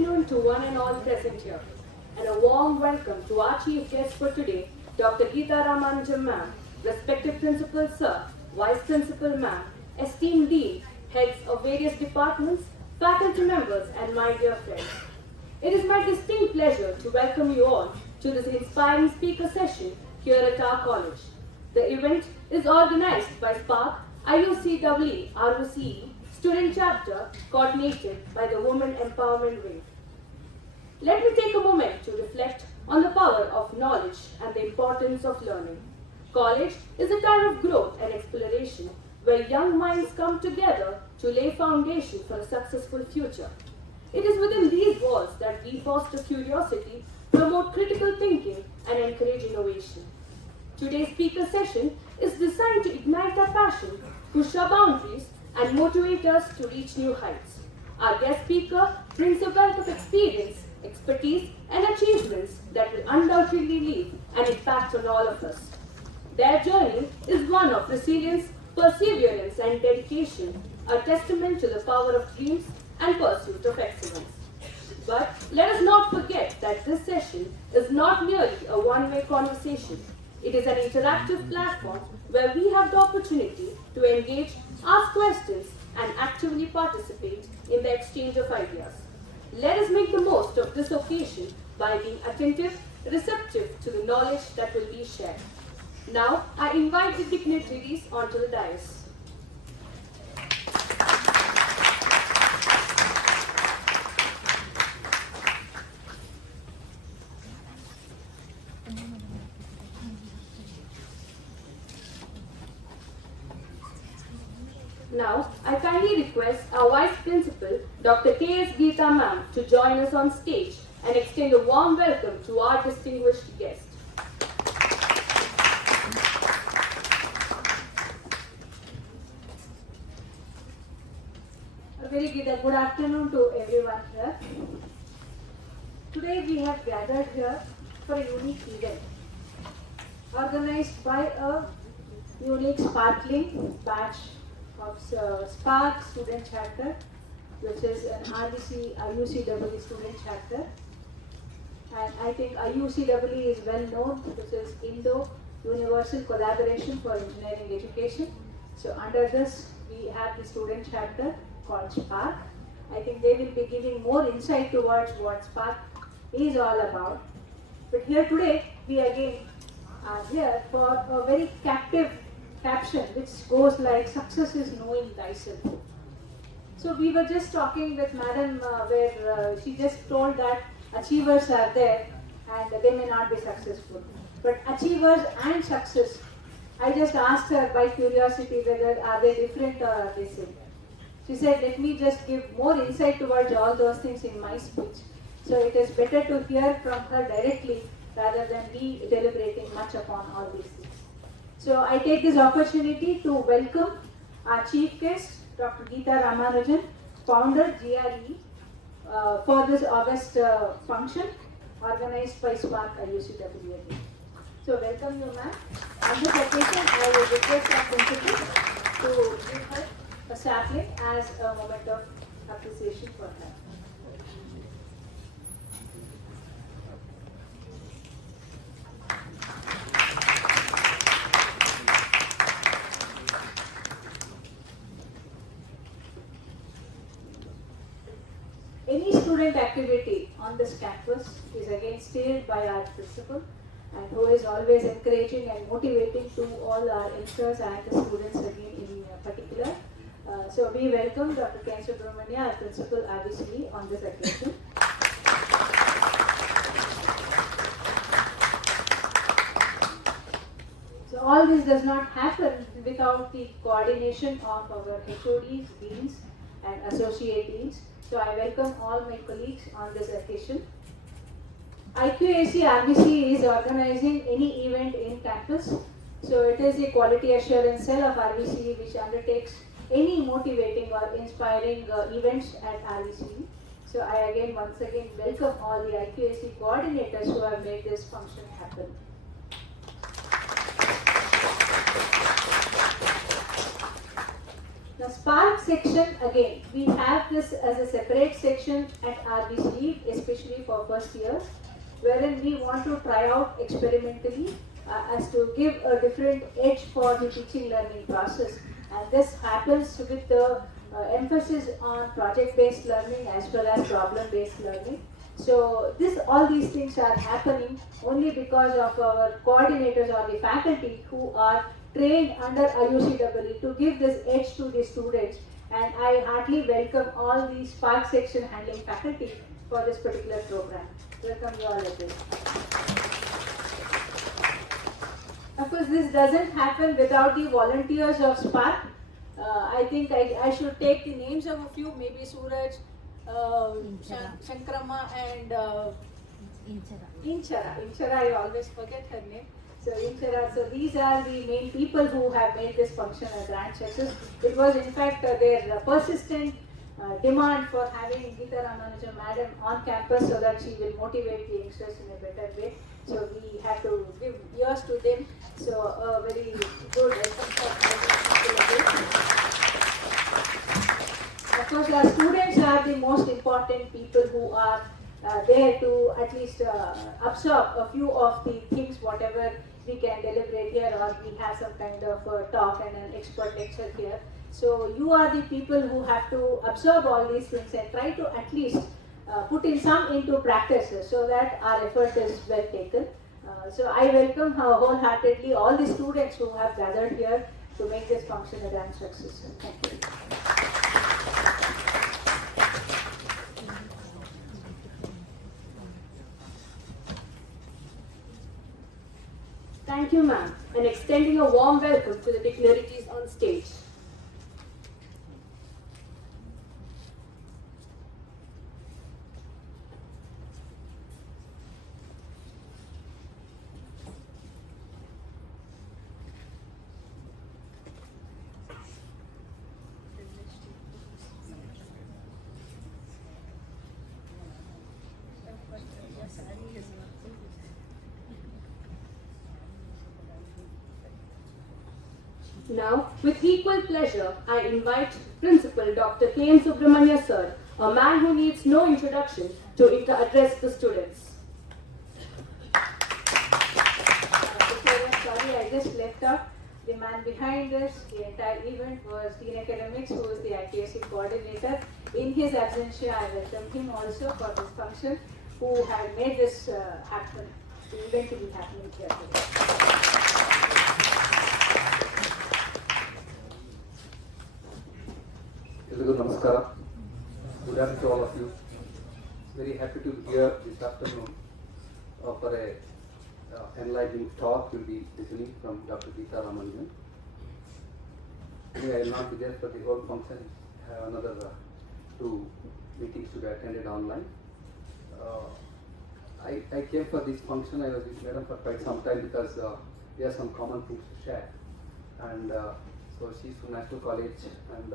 afternoon to one and all present here, and a warm welcome to our chief guest for today, Dr. Geetha Ramanujam ma'am, respected principal sir, vice principal ma'am, esteemed dean, heads of various departments, faculty members, and my dear friends. It is my distinct pleasure to welcome you all to this inspiring speaker session here at our college. The event is organized by SPARK, IUCEE-RVCE Student Chapter, coordinated by the Women Empowerment Wing. Let me take a moment to reflect on the power of knowledge and the importance of learning. College is a time of growth and exploration where young minds come together to lay foundation for a successful future. It is within these walls that we foster curiosity, promote critical thinking, and encourage innovation. Today's speaker session is designed to ignite our passion, push our boundaries, and motivate us to reach new heights. Our guest speaker brings a wealth of experience, expertise, and achievements that will undoubtedly leave an impact on all of us. Their journey is one of resilience, perseverance, and dedication, a testament to the power of dreams and pursuit of excellence. But let us not forget that this session is not merely a one-way conversation. It is an interactive platform where we have the opportunity to engage, ask questions, and actively participate in the exchange of ideas. Let us make the most of this occasion by being attentive, receptive to the knowledge that will be shared. Now, I invite the dignitaries onto the dais. Now, I kindly request our Vice Principal, Dr. K.S. Geetha ma'am, to join us on stage and extend a warm welcome to our distinguished guest. A very good afternoon to everyone here. Today we have gathered here for a unique event organized by a unique sparkling batch of SPARK Student Chapter, which is an IUCEE Student Chapter. And I think IUCEE is well known, which is Indo-Universal Collaboration for Engineering Education. So under this, we have the student chapter called SPARK. I think they will be giving more insight towards what SPARK is all about. But here today, we again are here for a very captive caption which goes like, success is knowing thyself. So we were just talking with Madam where she just told that achievers are there and they may not be successful. But achievers and success, I just asked her by curiosity whether are they different or are they same. She said, let me just give more insight towards all those things in my speech. So it is better to hear from her directly rather than me deliberating much upon all these things. So I take this opportunity to welcome our chief guest, Dr. Geetha Ramanujam, founder GRE, for this August function organized by SPARK IUCEE. So welcome you, ma'am. On this occasion, I will request our principal to give her a sapling as a moment of appreciation for her. Any student activity on this campus is again steered by our principal and who is always encouraging and motivating to all our youngsters and the students again in particular. So we welcome Dr. Geetha Ramanujam, our principal IUCEE, on this occasion. So all this does not happen without the coordination of our HODs, deans and associate deans. So I welcome all my colleagues on this occasion. IUCEE-RVCE is organizing any event in campus. So it is a quality assurance cell of RVCE which undertakes any motivating or inspiring events at RVCE. So I once again welcome all the IUCEE coordinators who have made this function happen. Now Spark section, again, we have this as a separate section at RVCE, especially for first years, wherein we want to try out experimentally as to give a different edge for the teaching learning process. And this happens with the emphasis on project-based learning as well as problem-based learning. So all these things are happening only because of our coordinators or the faculty who are trained under IUCEE to give this edge to the students, and I heartily welcome all the Spark section handling faculty for this particular program. Welcome you all again. Of course, this doesn't happen without the volunteers of Spark. I think I should take the names of a few, maybe Suraj, Shankrama and Inchara, I always forget her name. So Inchara, so these are the main people who have made this function a grand success. It was in fact their persistent demand for having Geetha Ramanujam madam on campus so that she will motivate the youngsters in a better way. So we have to give ears to them. So a very good welcome for Of course, our students are the most important people who are there to at least absorb a few of the things, whatever we can deliberate here, or we have some kind of talk and an expert lecture here. So you are the people who have to absorb all these things and try to at least put in some into practice so that our effort is well taken. So I welcome wholeheartedly all the students who have gathered here to make this function a grand success. Thank you. Thank you, ma'am, and extending a warm welcome to the dignitaries on stage. Now, with equal pleasure, I invite Principal Dr. K.M. Subramanya sir, a man who needs no introduction, to address the students. Sorry, I just left out. The man behind this, the entire event, was Dean Academics, who is the IUCEE coordinator. In his absentia, I welcome him also for this function, who had made this happen, the event to be happening here today. Namaskara. Good afternoon to all of you. Very happy to be here this afternoon for a enlightening talk will be listening from Dr. Geetha Ramanujam. Anyway, I will not be there for the whole function. I have another 2 meetings to be attended online. I came for this function. I was with Madam for quite some time because we have some common things to share. And so she's from National College, and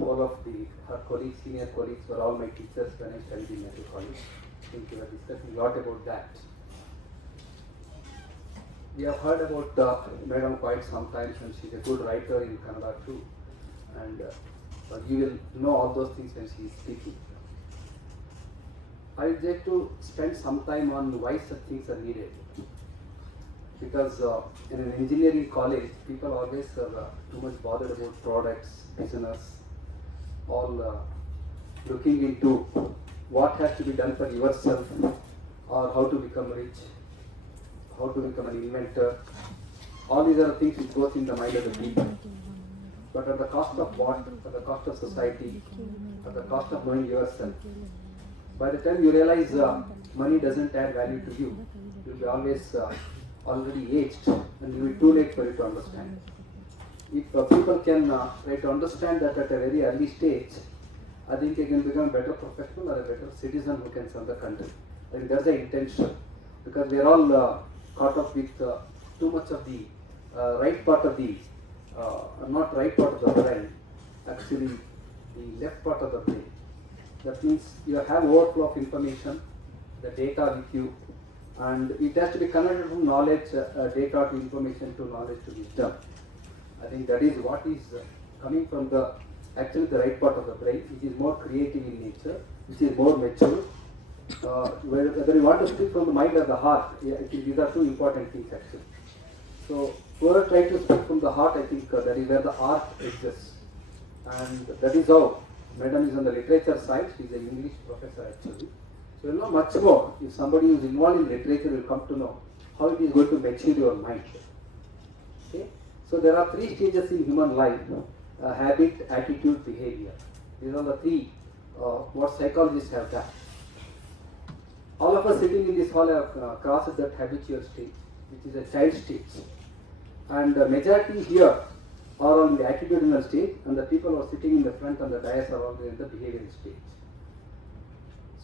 all of her colleagues, senior colleagues, were all my teachers when I studied in National College. I think we were discussing a lot about that. We have heard about Madam quite sometimes, and she's a good writer in Kannada too. And you will know all those things when she is speaking. I would like to spend some time on why such things are needed. Because in an engineering college, people always are too much bothered about products, business, all looking into what has to be done for yourself, or how to become rich, how to become an inventor. All these are things which goes in the mind of the people. But at the cost of what? At the cost of society, at the cost of knowing yourself. By the time you realize money doesn't add value to you, you'll be always already aged, and you'll be too late for you to understand. If people can try to understand that at a very early stage, I think they can become a better professional or a better citizen who can serve the country. I think that's the intention, because we are all caught up with too much of the right part of the, not right part of the brain, actually the left part of the brain. That means you have overflow of information, the data with you, and it has to be converted from knowledge, data to information to knowledge to wisdom. I think that is what is coming from the actually the right part of the brain, which is more creative in nature, which is more mature. Whether you want to speak from the mind or the heart, I think these are two important things actually. So whoever tries to speak from the heart, I think that is where the art exists. And that is how Madam is on the literature side. She is an English professor actually. So you'll know much more. If somebody who is involved in literature will come to know how it is going to mature your mind. Okay? So there are 3 stages in human life: habit, attitude, behavior. These are the 3 what psychologists have done. All of us sitting in this hall have crossed that habitual stage, which is a child stage. And the majority here are on the attitudinal stage, and the people who are sitting in the front on the dais are all in the behavioral stage.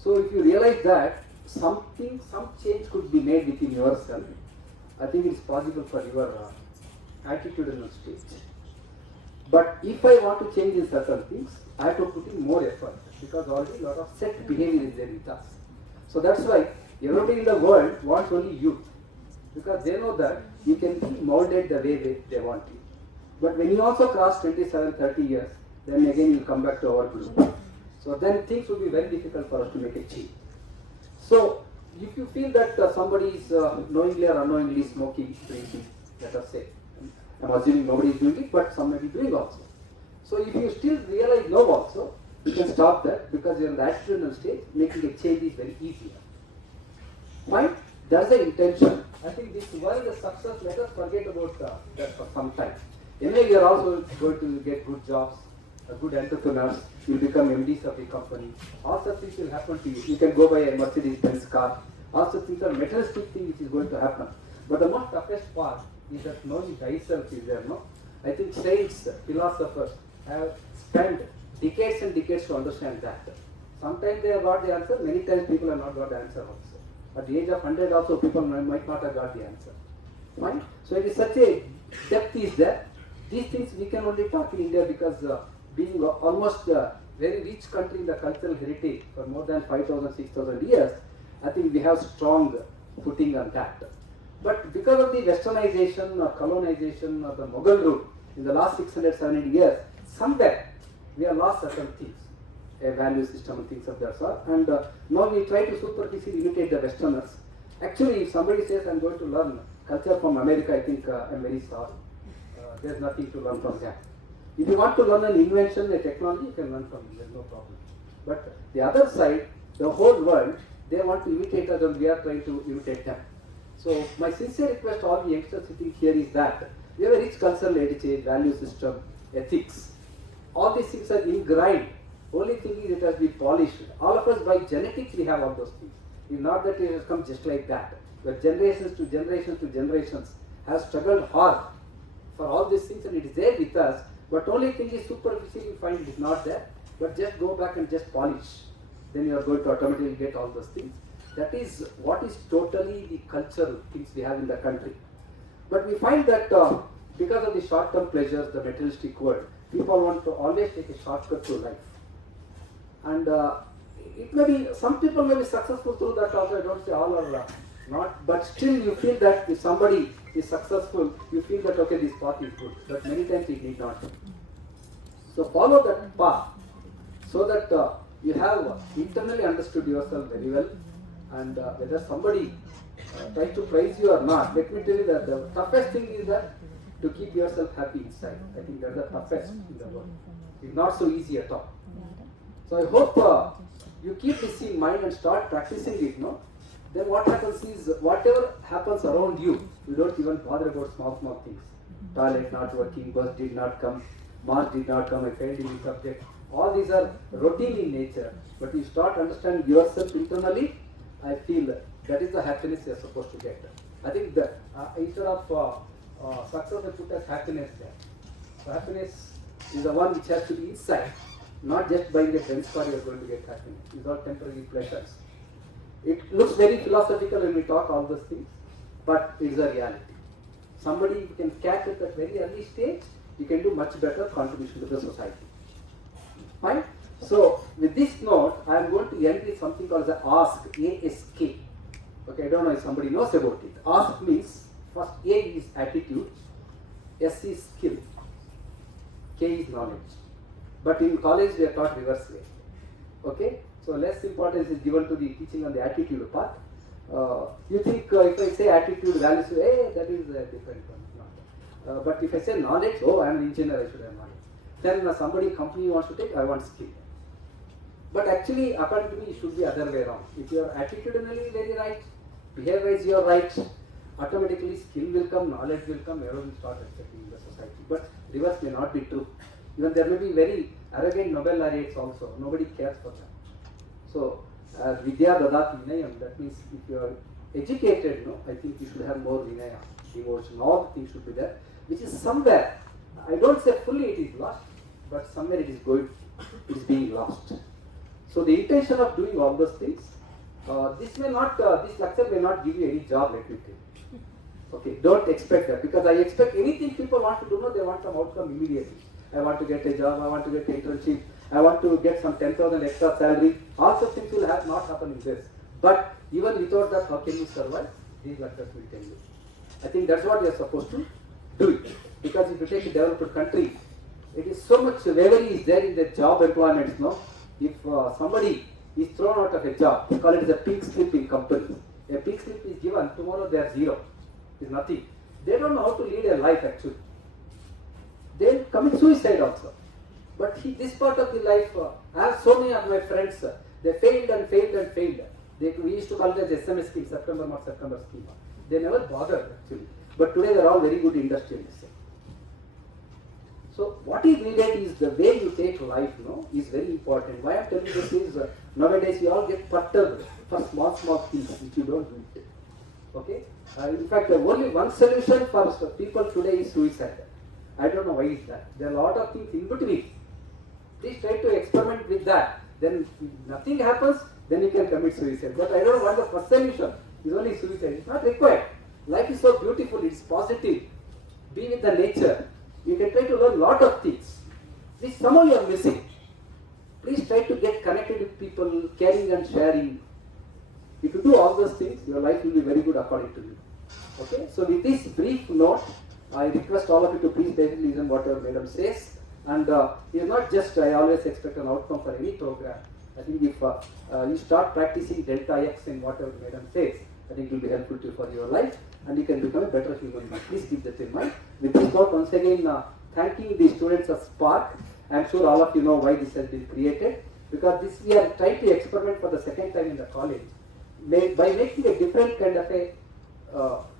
So if you realize that some change could be made within yourself, I think it is possible for your attitudinal stage. But if I want to change in certain things, I have to put in more effort, because already a lot of set behavior is there with us. So that's why everybody in the world wants only youth, because they know that you can be molded the way they want you. But when you also cross 27, 30 years, then again you come back to our group. So then things will be very difficult for us to make a change. So if you feel that somebody is knowingly or unknowingly smoking, drinking, let us say, I'm assuming nobody is doing it, but some may be doing also. So if you still realize no also, you can stop that, because you're in the attitudinal stage. Making a change is very easier. Fine? That's the intention. I think this world is success. Let us forget about that for some time. Anyway, you are also going to get good jobs, good entrepreneurs. You will become MDs of a company. All such things will happen to you. You can go buy a Mercedes-Benz car. All such things are materialistic things which is going to happen. But the most toughest part is that knowing thyself is there. No, I think saints, philosophers have spent decades and decades to understand that. Sometimes they have got the answer. Many times people have not got the answer also. At the age of 100 also people might not have got the answer. Fine? So it is such a depth is there. These things we can only talk in India, because being almost a very rich country in the cultural heritage for more than 5,000, 6,000 years, I think we have strong footing on that. But because of the westernization or colonization or the Mughal rule in the last 600, 700 years, somewhere we have lost certain things, a value system and things of that sort. And now we try to superficially imitate the Westerners. Actually, if somebody says I'm going to learn culture from America, I think I'm very sorry. There's nothing to learn from them. If you want to learn an invention, a technology, you can learn from them, there's no problem. But the other side, the whole world, they want to imitate us and we are trying to imitate them. So my sincere request to all the youngsters sitting here is that we have a rich cultural heritage, value system, ethics. All these things are ingrained. Only thing is it has been polished. All of us by genetics we have all those things. It's not that it has come just like that. But generations to generations to generations have struggled hard for all these things, and it is there with us. But only thing is superficially you find it is not there. But just go back and just polish. Then you are going to automatically get all those things. That is what is totally the cultural things we have in the country. But we find that because of the short-term pleasures, the materialistic world, people want to always take a shortcut to life. And it may be, some people may be successful through that also, I don't say all are not, but still you feel that if somebody is successful, you feel that okay, this path is good, but many times it need not. So follow that path, so that you have internally understood yourself very well, and whether somebody tries to praise you or not, let me tell you that the toughest thing is that to keep yourself happy inside. I think that's the toughest in the world. It's not so easy at all. So I hope you keep this in mind and start practicing it, no? Then what happens is, whatever happens around you, you don't even bother about small things. Toilet not working, bus did not come, mark did not come, I failed in subject. All these are routine in nature. But you start understanding yourself internally, I feel that is the happiness you are supposed to get. I think that instead of success, they put as happiness there. So happiness is the one which has to be inside. Not just buying a Benz car you are going to get happiness. These are temporary pleasures. It looks very philosophical when we talk all those things, but it is a reality. Somebody you can catch at a very early stage, you can do much better contribution to the society. Fine? So with this note, I am going to end with something called the ask, A-S-K. Okay, I don't know if somebody knows about it. Ask means, first A is attitude, S is skill, K is knowledge. But in college we are taught reverse way. Okay, so less importance is given to the teaching on the attitude part. You think if I say attitude, values, hey, that is a different one. But if I say knowledge, oh, I am an engineer, I should have knowledge. Then somebody company wants to take, I want skill. But actually, according to me, it should be other way around. If you are attitudinally very right, behavior-wise you are right, automatically skill will come, knowledge will come, everyone will start accepting in the society. But reverse may not be true. Even there may be very arrogant Nobel laureates also. Nobody cares for them. So, Vidya Dadat Vinayam, that means if you are educated, I think you should have more Vinaya, devotion, all the things should be there, which is somewhere, I don't say fully it is lost, but somewhere it is being lost. So the intention of doing all those things, this lecture may not give you any job, let me tell you. Okay, don't expect that, because I expect anything people want to do, they want some outcome immediately. I want to get a job, I want to get an internship, I want to get some 10,000 extra salary. All such things will not happen in this. But even without that, how can you survive? These lectures will tell you. I think that's what you are supposed to do. Because if you take a developed country, it is so much bravery is there in the job employments. If somebody is thrown out of a job, they call it as a pink slip in company. A pink slip is given, tomorrow they are zero. It's nothing. They don't know how to lead a life actually. They commit suicide also. But this part of the life, I have so many of my friends, they failed and failed and failed. We used to call it as SMS scheme, September scheme. They never bothered actually. But today they are all very good industrialists. So what is needed is the way you take life, is very important. Why I am telling this is, nowadays you all get perturbed for small things which you don't do it. Okay? In fact, only one solution for people today is suicide. I don't know why is that. There are a lot of things in between. Please try to experiment with that. Then if nothing happens, then you can commit suicide. But I don't know what the first solution is, only suicide. It's not required. Life is so beautiful, it's positive. Be with the nature. You can try to learn a lot of things which somehow you are missing. Please try to get connected with people, caring and sharing. If you do all those things, your life will be very good according to me. Okay? So with this brief note, I request all of you to please patiently listen whatever Madam says. And it's not just I always expect an outcome for any program. I think if you start practicing delta X in whatever Madam says, I think it will be helpful to you for your life and you can become a better human being. Please keep that in mind. With this note, once again, thanking the students of Spark. I am sure all of you know why this has been created. Because this we are trying to experiment for the second time in the college by making a different kind of a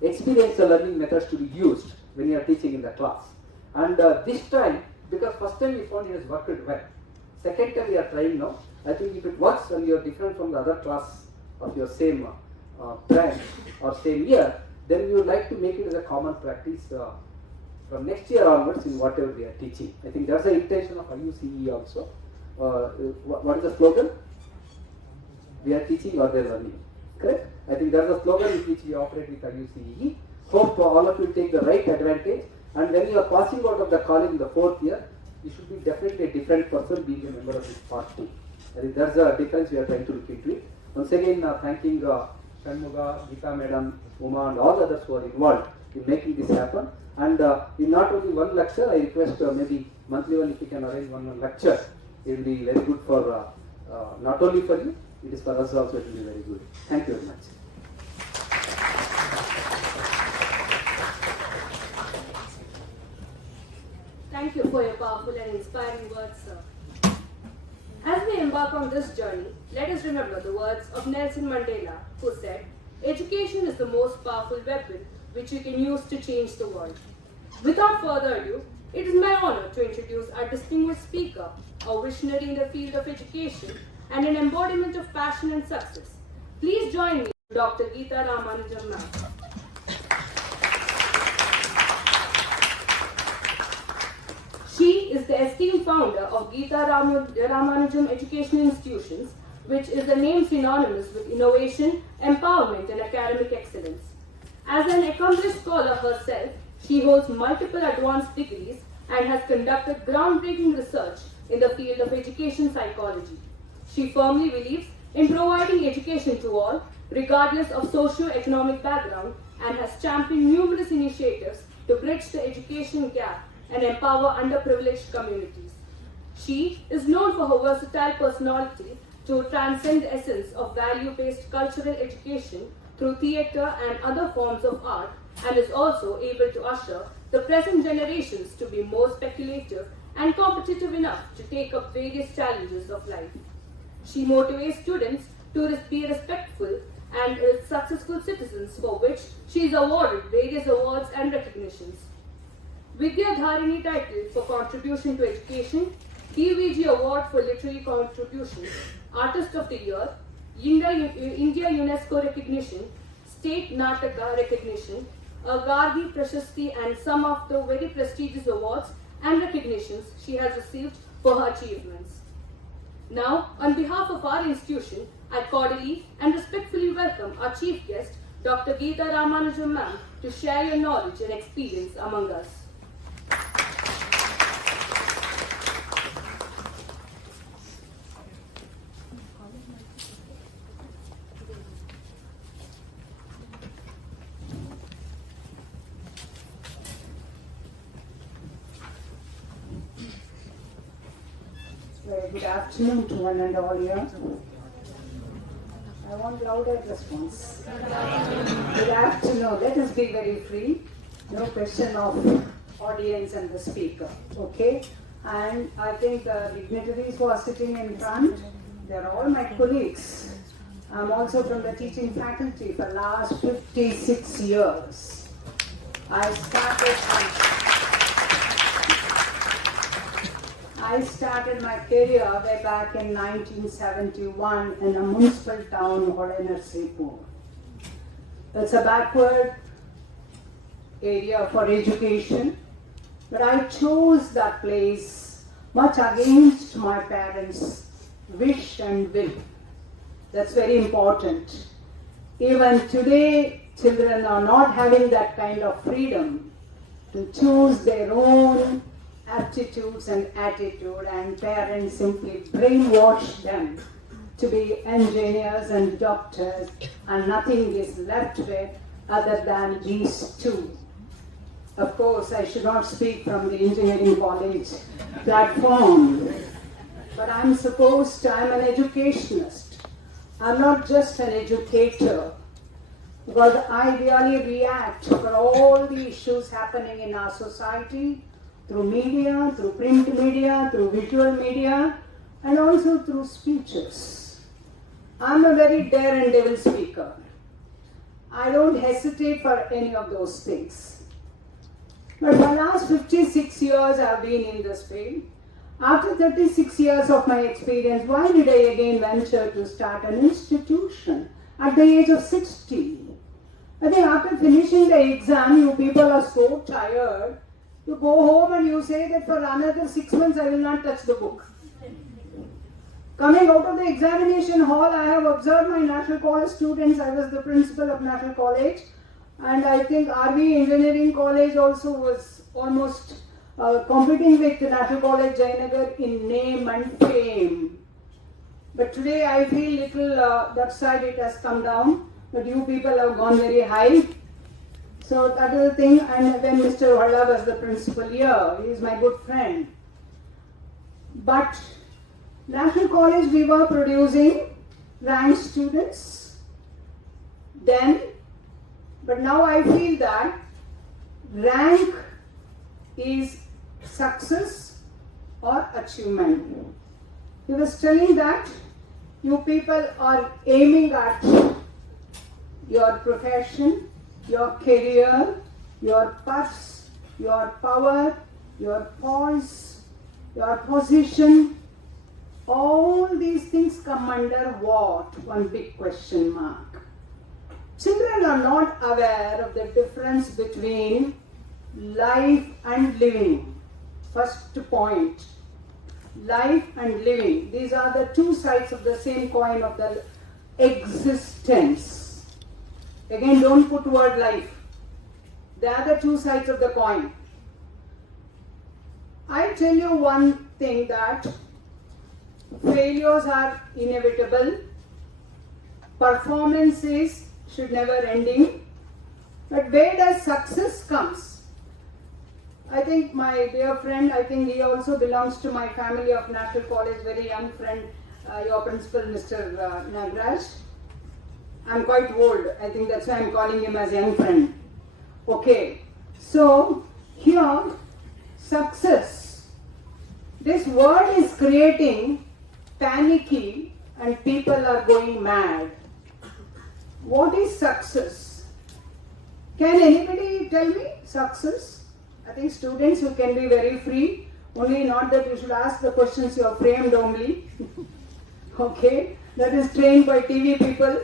experiential learning methods to be used when you are teaching in the class. And this time, because first time we found it has worked well. Second time we are trying now. I think if it works and you are different from the other class of your same branch or same year, then we would like to make it as a common practice from next year onwards in whatever we are teaching. I think that's the intention of IUCEE also. What is the slogan? We are teaching or they are learning. Correct? I think that's the slogan with which we operate with IUCEE. Hope all of you take the right advantage. And when you are passing out of the college in the 4th year, you should be definitely a different person being a member of this party. I think that's the difference we are trying to look into it. Once again, thanking Shanmuga, Geetha Madam, Uma and all others who are involved in making this happen. And in not only one lecture, I request maybe monthly one if you can arrange one lecture. It will be very good for not only for you, it is for us also, it will be very good. Thank you very much. Thank you for your powerful and inspiring words, sir. As we embark on this journey, let us remember the words of Nelson Mandela, who said, "Education is the most powerful weapon which you can use to change the world." Without further ado, it is my honor to introduce our distinguished speaker, a visionary in the field of education and an embodiment of passion and success. Please join me, Dr. Geetha Ramanujam ma'am. She is the esteemed founder of Geetha Ramanujam Educational Institutions, which is a name synonymous with innovation, empowerment, and academic excellence. As an accomplished scholar herself, she holds multiple advanced degrees and has conducted groundbreaking research in the field of education psychology. She firmly believes in providing education to all, regardless of socio-economic background, and has championed numerous initiatives to bridge the education gap and empower underprivileged communities. She is known for her versatile personality to transcend the essence of value-based cultural education through theatre and other forms of art, and is also able to usher the present generations to be more speculative and competitive enough to take up various challenges of life. She motivates students to be respectful and successful citizens, for which she is awarded various awards and recognitions. Vidya Dharini title for contribution to education, TVG Award for literary contribution, Artist of the Year, India UNESCO recognition, State Nataka recognition, a Gargi Prashasti, and some of the very prestigious awards and recognitions she has received for her achievements. Now, on behalf of our institution, I cordially and respectfully welcome our chief guest, Dr. Geetha Ramanujam ma'am, to share your knowledge and experience among us. Good afternoon to one and all here. I want louder response. Good afternoon. Let us be very free. No question of audience and the speaker. Okay? And I think the dignitaries who are sitting in front, they're all my colleagues. I'm also from the teaching faculty for the last 56 years. I started my career way back in 1971 in a municipal town called Narsipur. It's a backward area for education, but I chose that place much against my parents' wish and will. That's very important. Even today, children are not having that kind of freedom to choose their own aptitudes and attitude, and parents simply brainwash them to be engineers and doctors, and nothing is left with other than these two. Of course, I should not speak from the engineering college platform, but I'm an educationist. I'm not just an educator, because I really react for all the issues happening in our society, through media, through print media, through visual media, and also through speeches. I'm a very dare and devil speaker. I don't hesitate for any of those things. But for the last 56 years I've been in this field. After 36 years of my experience, why did I again venture to start an institution at the age of 60? I think after finishing the exam, you people are so tired. You go home and you say that for another 6 months I will not touch the book. Coming out of the examination hall, I have observed my National College students. I was the principal of National College, and I think RV Engineering College also was almost competing with the National College Jayanagar in name and fame. But today I feel little that side it has come down, but you people have gone very high. So that is the thing. And when Mr. Halla was the principal here, he is my good friend. But National College, we were producing ranked students then, but now I feel that rank is success or achievement. He was telling that you people are aiming at your profession, your career, your purse, your power, your poise, your position. All these things come under what? One big question mark. Children are not aware of the difference between life and living. First point. Life and living. These are the two sides of the same coin of the existence. Again, don't put word life. They are the two sides of the coin. I tell you one thing, that failures are inevitable. Performances should never ending. But where does success comes? I think my dear friend, I think he also belongs to my family of National College, very young friend, your principal, Mr. Nagraj. I'm quite old. I think that's why I'm calling him as young friend. Okay. So, here, success. This word is creating panicky and people are going mad. What is success? Can anybody tell me success? I think students, you can be very free. Only not that you should ask the questions you are framed only. Okay. That is trained by TV people.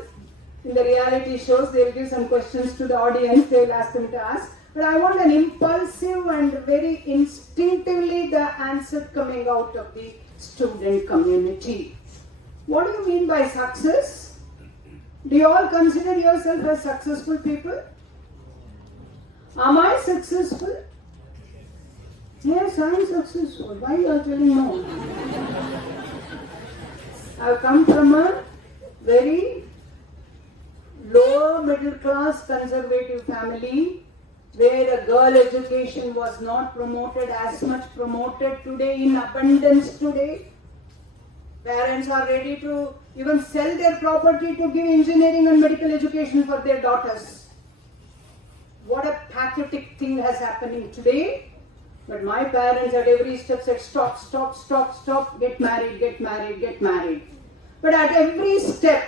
In the reality shows, they will give some questions to the audience, they will ask them to ask. But I want an impulsive and very instinctively the answer coming out of the student community. What do you mean by success? Do you all consider yourself as successful people? Am I successful? Yes, I am successful. Why you are telling no? I have come from a very lower middle class conservative family where a girl education was not promoted as much promoted today in abundance today. Parents are ready to even sell their property to give engineering and medical education for their daughters. What a pathetic thing has happening today. But my parents at every step said stop, stop, stop, stop, get married, get married, get married. But at every step,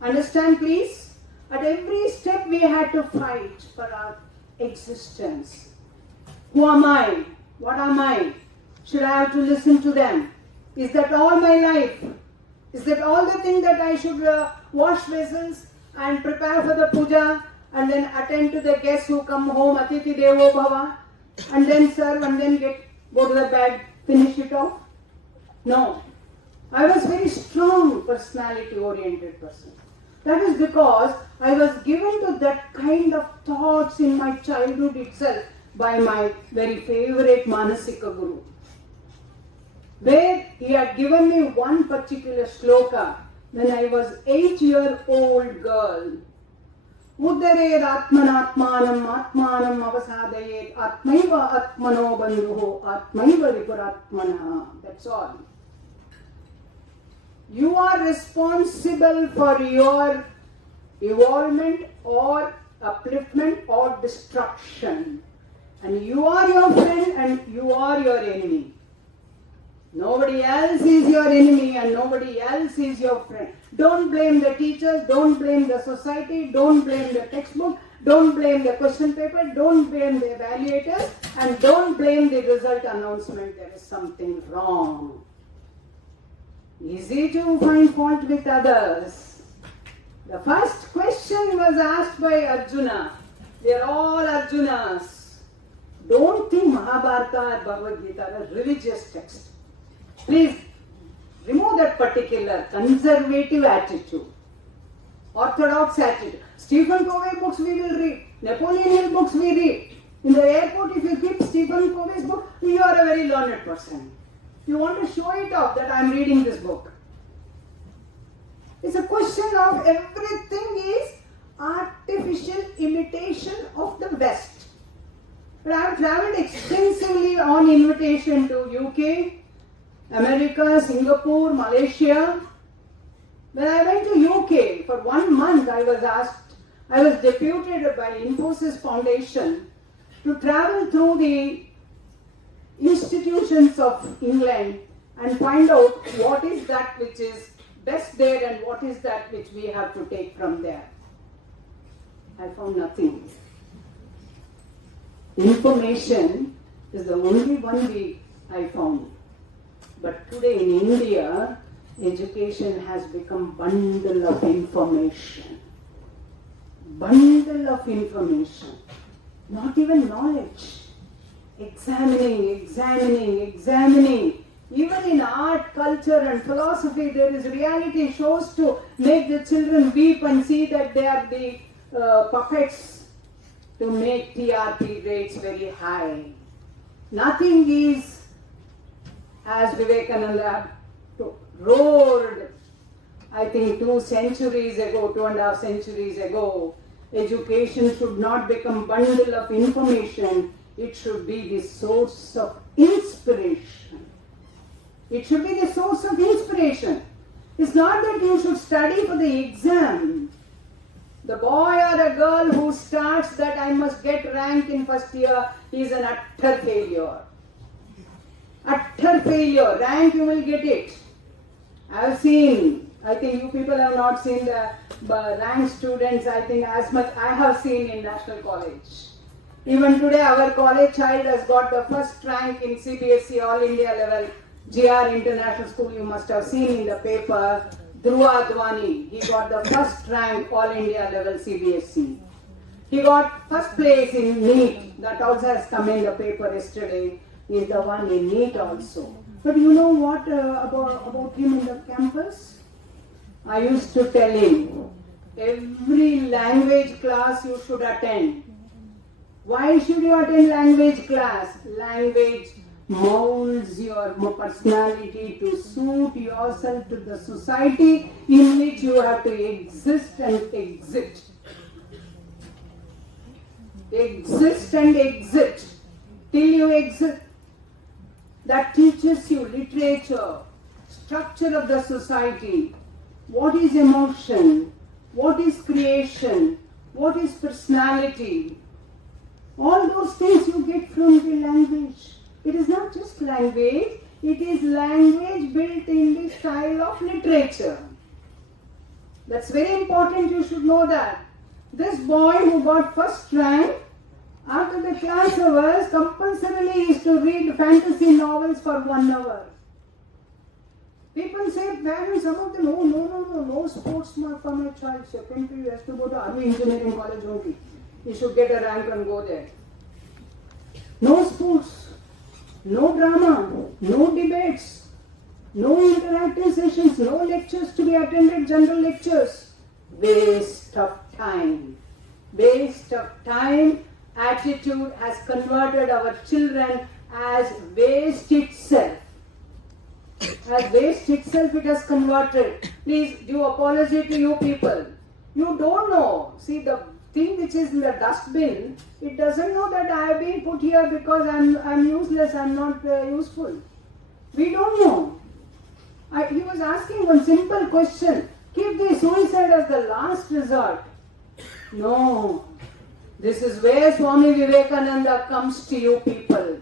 understand please, at every step we had to fight for our existence. Who am I? What am I? Should I have to listen to them? Is that all my life? Is that all the thing that I should wash vessels and prepare for the puja and then attend to the guests who come home, Atiti Devo Bhava, and then serve and then go to the bed, finish it off? No. I was very strong personality oriented person. That is because I was given to that kind of thoughts in my childhood itself by my very favorite Manasika Guru, where he had given me one particular shloka when I was 8-year-old girl. Uddared atmanatmanam atmanam avasadayet atmaiva atmano bandhuho atmaiva vipuratmana. That's all. You are responsible for your evolvement or upliftment or destruction. And you are your friend and you are your enemy. Nobody else is your enemy and nobody else is your friend. Don't blame the teachers, don't blame the society, don't blame the textbook, don't blame the question paper, don't blame the evaluators, and don't blame the result announcement. There is something wrong. Easy to find fault with others. The first question was asked by Arjuna. They are all Arjunas. Don't think Mahabharata or Bhagavad Gita are religious text. Please remove that particular conservative attitude, orthodox attitude. Stephen Covey books we will read, Napoleon Hill books we read. In the airport, if you keep Stephen Covey's book, you are a very learned person. You want to show it off that I am reading this book. It's a question of everything is artificial imitation of the West. But I have traveled extensively on invitation to UK, America, Singapore, Malaysia. When I went to UK for 1 month, I was deputed by Infosys Foundation to travel through the institutions of England and find out what is that which is best there and what is that which we have to take from there. I found nothing. Information is the only one I found. But today in India, education has become bundle of information. Bundle of information. Not even knowledge. Examining. Even in art, culture and philosophy, there is reality shows to make the children weep and see that they are the puppets to make TRP rates very high. Nothing is, as Vivekananda roared, I think 2.5 centuries ago, education should not become bundle of information. It should be the source of inspiration. It should be the source of inspiration. It's not that you should study for the exam. The boy or a girl who starts that I must get rank in first year is an utter failure. Utter failure. Rank you will get it. I have seen, I think you people have not seen the rank students, I think as much I have seen in National College. Even today our college child has got the first rank in CBSE All India level. GR International School, you must have seen in the paper, Dhruva Advani, he got the first rank All India level CBSE. He got first place in NEET, that also has come in the paper yesterday, he is the one in NEET also. But you know what about him in the campus? I used to tell him, every language class you should attend. Why should you attend language class? Language molds your personality to suit yourself to the society in which you have to exist and exit. Exist and exit. Till you exit. That teaches you literature, structure of the society, what is emotion, what is creation, what is personality. All those things you get from the language. It is not just language, it is language built in the style of literature. That's very important, you should know that. This boy who got first rank, after the class hours, compulsorily is to read fantasy novels for 1 hour. People say, parents, some of them, no sports for my child. Secondary, he has to go to Army Engineering College only. He should get a rank and go there. No sports, no drama, no debates, no interactive sessions, no lectures to be attended, general lectures. Waste of time. Waste of time. Attitude has converted our children as waste itself. As waste itself it has converted. Please do apology to you people. You don't know. See, the thing which is in the dustbin, it doesn't know that I have been put here because I'm useless, I'm not useful. We don't know. He was asking one simple question. Keep the suicide as the last resort. No. This is where Swami Vivekananda comes to you people.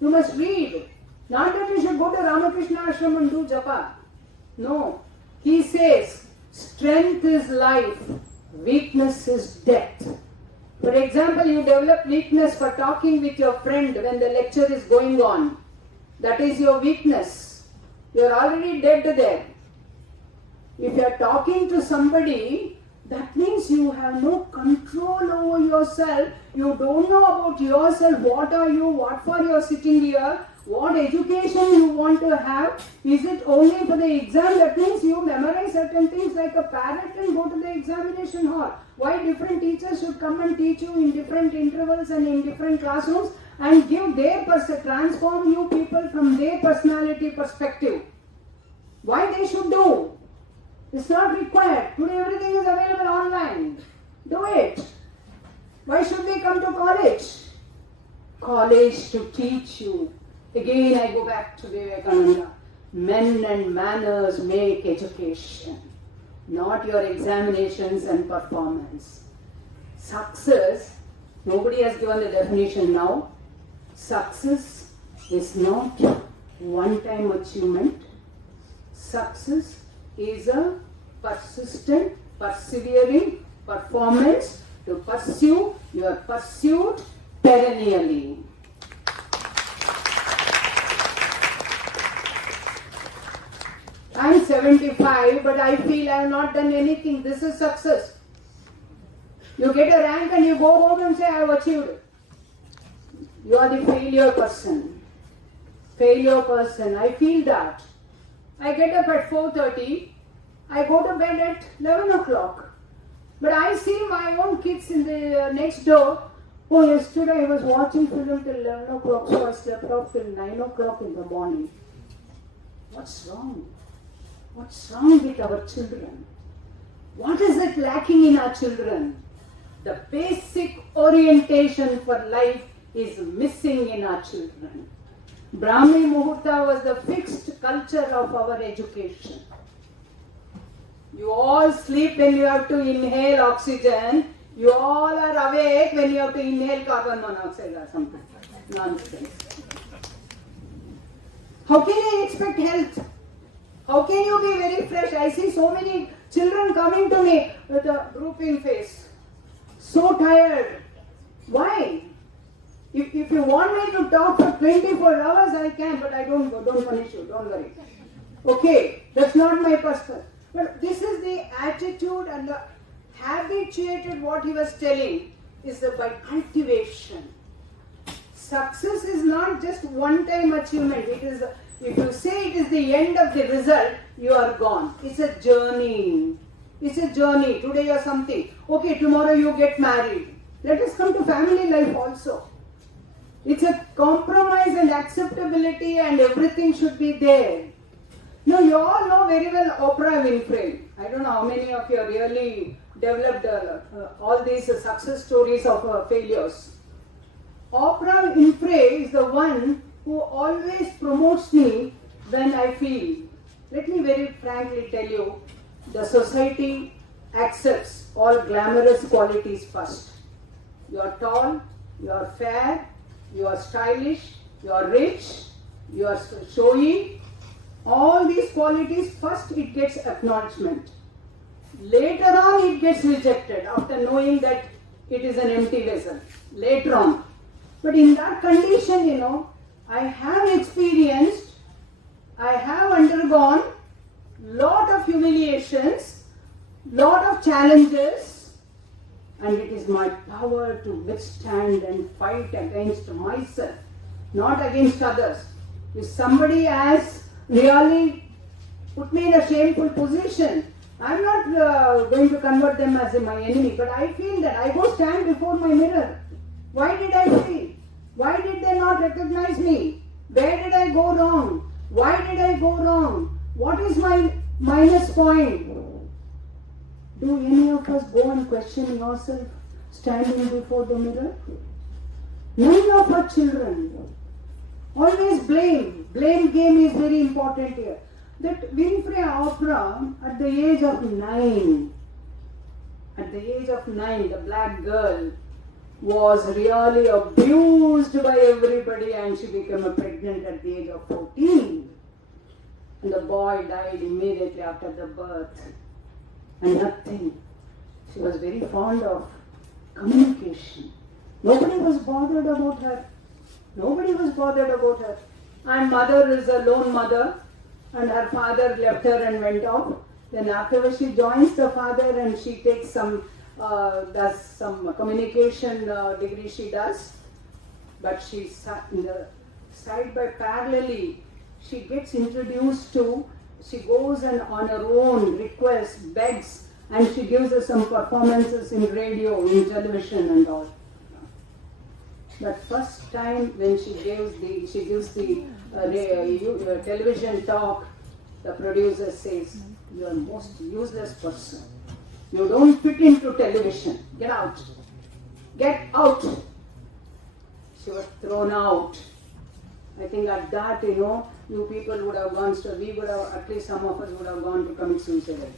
You must read. Not that you should go to Ramakrishna Ashram and do japa. No. He says, strength is life, weakness is death. For example, you develop weakness for talking with your friend when the lecture is going on. That is your weakness. You are already dead there. If you are talking to somebody, that means you have no control over yourself. You don't know about yourself. What are you? What for you are sitting here? What education you want to have? Is it only for the exam? That means you memorize certain things like a parrot and go to the examination hall. Why different teachers should come and teach you in different intervals and in different classrooms and give their transform you people from their personality perspective? Why they should do? It's not required. Today everything is available online. Do it. Why should they come to college? College to teach you. Again I go back to Vivekananda. Men and manners make education, not your examinations and performance. Success, nobody has given the definition now. Success is not one-time achievement. Success is a persistent, persevering performance to pursue your pursuit perennially. I'm 75, but I feel I have not done anything. This is success. You get a rank and you go home and say, I have achieved. You are the failure person. Failure person. I feel that. I get up at 4:30. I go to bed at 11 o'clock. But I see my own kids in the next door. Oh, yesterday I was watching film till 11 o'clock, so I slept off till 9 o'clock in the morning. What's wrong? What's wrong with our children? What is it lacking in our children? The basic orientation for life is missing in our children. Brahmi Muhurta was the fixed culture of our education. You all sleep when you have to inhale oxygen. You all are awake when you have to inhale carbon monoxide or something. Nonsense. How can you expect health? How can you be very fresh? I see so many children coming to me with a drooping face. So tired. Why? If you want me to talk for 24 hours, I can, but I don't punish you, don't worry. Okay, that's not my purpose. But this is the attitude and the habituated, what he was telling, is by cultivation. Success is not just one-time achievement. It is, if you say it is the end of the result, you are gone. It's a journey. It's a journey. Today you are something. Okay, tomorrow you get married. Let us come to family life also. It's a compromise and acceptability, and everything should be there. Now you all know very well Oprah Winfrey. I don't know how many of you really developed all these success stories of failures. Oprah Winfrey is the one who always promotes me when I feel. Let me very frankly tell you, the society accepts all glamorous qualities first. You are tall, you are fair, you are stylish, you are rich, you are showy. All these qualities, first it gets acknowledgement. Later on it gets rejected after knowing that it is an empty vessel. Later on. But in that condition, I have experienced, I have undergone lot of humiliations, lot of challenges, and it is my power to withstand and fight against myself, not against others. If somebody has really put me in a shameful position, I'm not going to convert them as my enemy, but I feel that I go stand before my mirror. Why did I fail? Why did they not recognize me? Where did I go wrong? Why did I go wrong? What is my minus point? Do any of us go and question yourself standing before the mirror? None of our children. Always blame. Blame game is very important here. That Winfrey Oprah, at the age of 9, the black girl was really abused by everybody, and she became pregnant at the age of 14. And the boy died immediately after the birth. And nothing. She was very fond of communication. Nobody was bothered about her. And mother is a lone mother, and her father left her and went off. Then afterwards she joins the father, and she takes does some communication degree she does. But she side by parallelly, she gets introduced to, she goes and on her own request, begs, and she gives us some performances in radio, in television and all. But first time when she gives the television talk, the producer says, "You are most useless person. You don't fit into television. Get out. Get out." She was thrown out. I think at that, you people would have gone, we would have, at least some of us would have gone to commit suicide.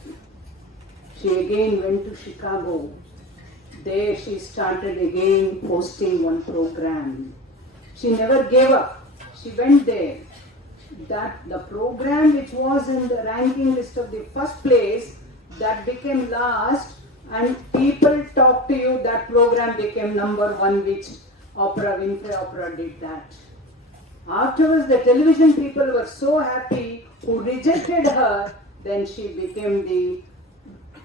She again went to Chicago. There she started again hosting one program. She never gave up. She went there. That the program which was in the ranking list of the first place, that became last, and people talk to you, that program became number 1, which Oprah did that. Afterwards, the television people were so happy who rejected her, then she became the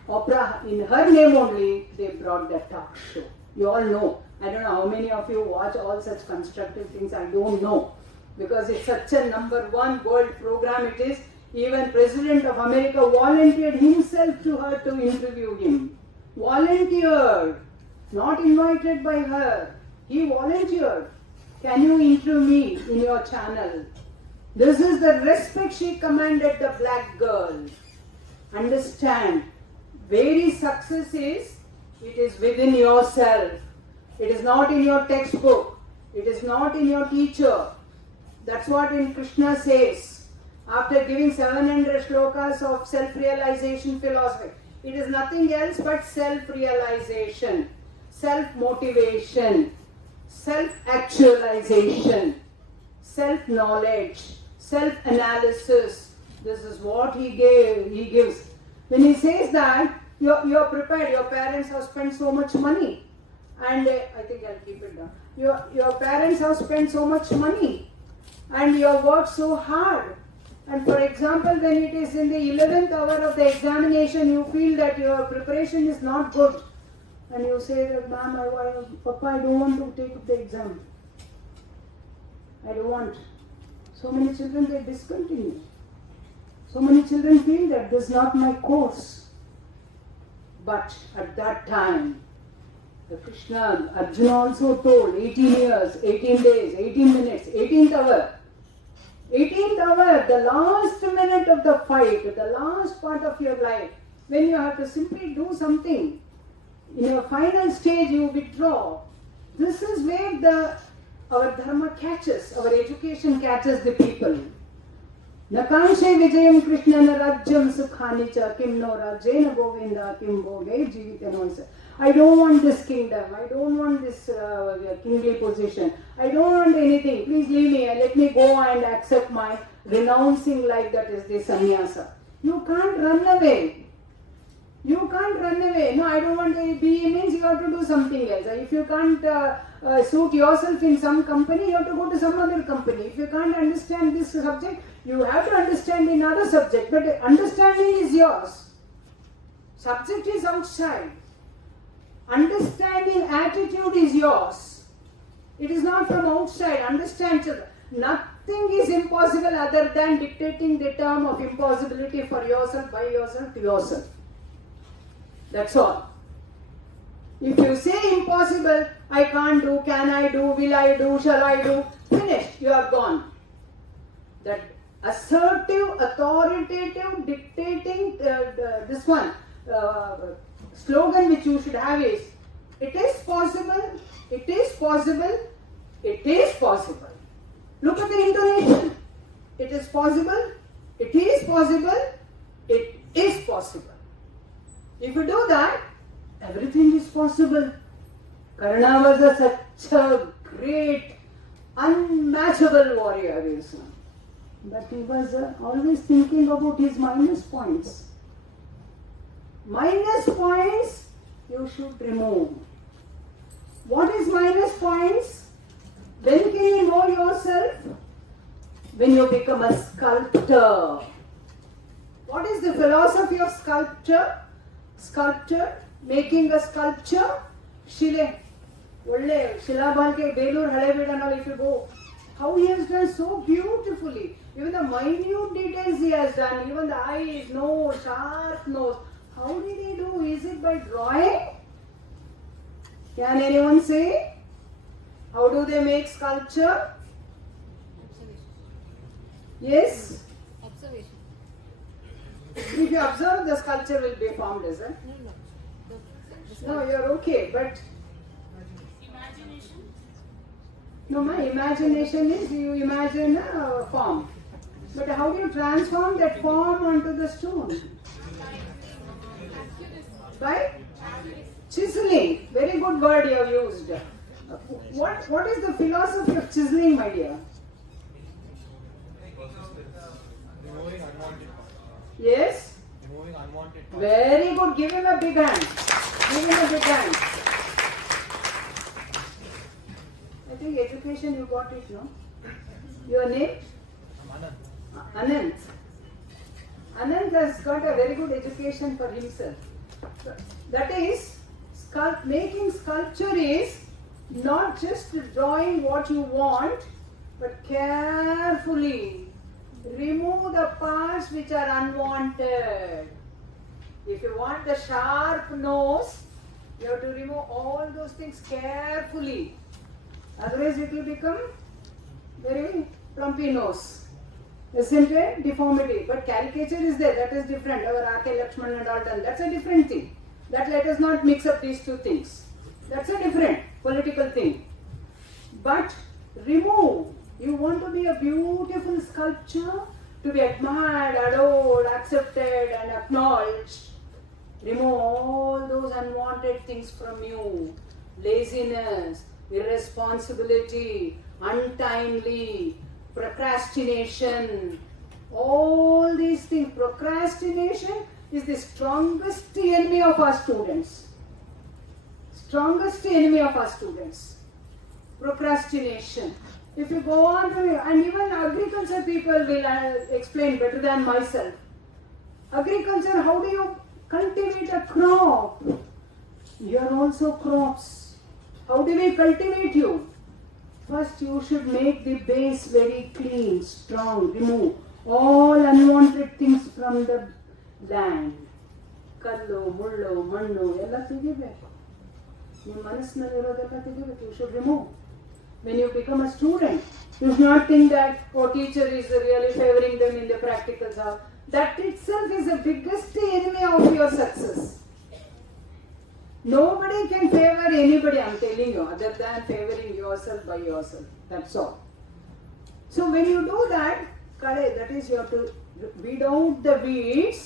Oprah, in her name only, they brought the talk show. You all know. I don't know how many of you watch all such constructive things, I don't know. Because it's such a number 1 world program it is. Even President of America volunteered himself to her to interview him. Volunteered. Not invited by her. He volunteered. Can you interview me in your channel? This is the respect she commanded the black girl. Understand, very success is, it is within yourself. It is not in your textbook. It is not in your teacher. That's what in Krishna says. After giving 700 shlokas of self-realization philosophy, it is nothing else but self-realization, self-motivation, self-actualization, self-knowledge, self-analysis. This is what he gives. When he says that, you're prepared, your parents have spent so much money, and I think I'll keep it down. Your parents have spent so much money, and you have worked so hard. And for example, when it is in the 11th hour of the examination, you feel that your preparation is not good, and you say that, Ma'am, Papa, I don't want to take up the exam. I don't want. So many children, they discontinue. So many children feel that this is not my course. But at that time, the Krishna, Arjuna also told 18 years, 18 days, 18 minutes, 18th hour. 18th hour, the last minute of the fight, the last part of your life, when you have to simply do something. In your final stage, you withdraw. This is where our dharma catches, our education catches the people. Nakanshe vijayam krishnana rajyam sukhani cha kim no rajena govinda kim bhoge jivitanoisa. I don't want this kingdom. I don't want this kingly position. I don't want anything. Please leave me and let me go and accept my renouncing life, that is the sannyasa. You can't run away. You can't run away. No, I don't want to be, means you have to do something else. If you can't suit yourself in some company, you have to go to some other company. If you can't understand this subject, you have to understand another subject. But understanding is yours. Subject is outside. Understanding attitude is yours. It is not from outside. Understand, nothing is impossible other than dictating the term of impossibility for yourself, by yourself, to yourself. That's all. If you say impossible, I can't do, can I do, will I do, shall I do, finished, you are gone. That assertive, authoritative, dictating, this one, slogan which you should have is, it is possible, it is possible, it is possible. Look at the intonation. It is possible, it is possible, it is possible. If you do that, everything is possible. Karna was such a great, unmatchable warrior, but he was always thinking about his minus points. Minus points you should remove. What is minus points? When can you know yourself? When you become a sculptor. What is the philosophy of sculpture? Sculpture, making a sculpture, Shile, Shilabalke, Belur, Halebed and all, if you go, how he has done so beautifully. Even the minute details he has done, even the eyes, nose, sharp nose. How did he do? Is it by drawing? Can anyone say? How do they make sculpture? Observation. Yes? Observation. If you observe, the sculpture will be formed, is it? No, you're okay, but Imagination. no, my imagination is you imagine a form. But how do you transform that form onto the stone? By chiseling. Very good word you have used. What is the philosophy of chiseling, my dear? Removing unwanted parts. Yes? Removing unwanted parts. Very good. Give him a big hand. Give him a big hand. I think education you got it, no? Your name? I'm Anand. Anant. Anant has got a very good education for himself. That is, making sculpture is not just drawing what you want, but carefully remove the parts which are unwanted. If you want the sharp nose, you have to remove all those things carefully. Otherwise it will become very plumpy nose. Isn't it? Deformity. But caricature is there, that is different. Our Ake Lakshman and all done, that's a different thing. That let us not mix up these two things. That's a different political thing. but remove. You want to be a beautiful sculpture, to be admired, adored, accepted and acknowledged. Remove all those unwanted things from you. Laziness, irresponsibility, untimely, procrastination. All these things. Procrastination is the strongest enemy of our students. Strongest enemy of our students. Procrastination. If you go on to, and even agriculture people will explain better than myself. Agriculture, how do you cultivate a crop? You are also crops. How do we cultivate you? First you should make the base very clean, strong, remove all unwanted things from the land. Kallu, mullu, mannu, ಎಲ್ಲ ತೆಗಿಬೇಕು. ನಿಮ್ಮ ಮನಸ್ಸಿನಲ್ಲಿರೋದೆಲ್ಲ ತೆಗಿಬೇಕು. You should remove. When you become a student, you should not think that, oh, teacher is really favoring them in the practicals. That itself is the biggest enemy of your success. Nobody can favor anybody, I am telling you, other than favoring yourself by yourself. That's all. So when you do that, that is, you have to weed out the weeds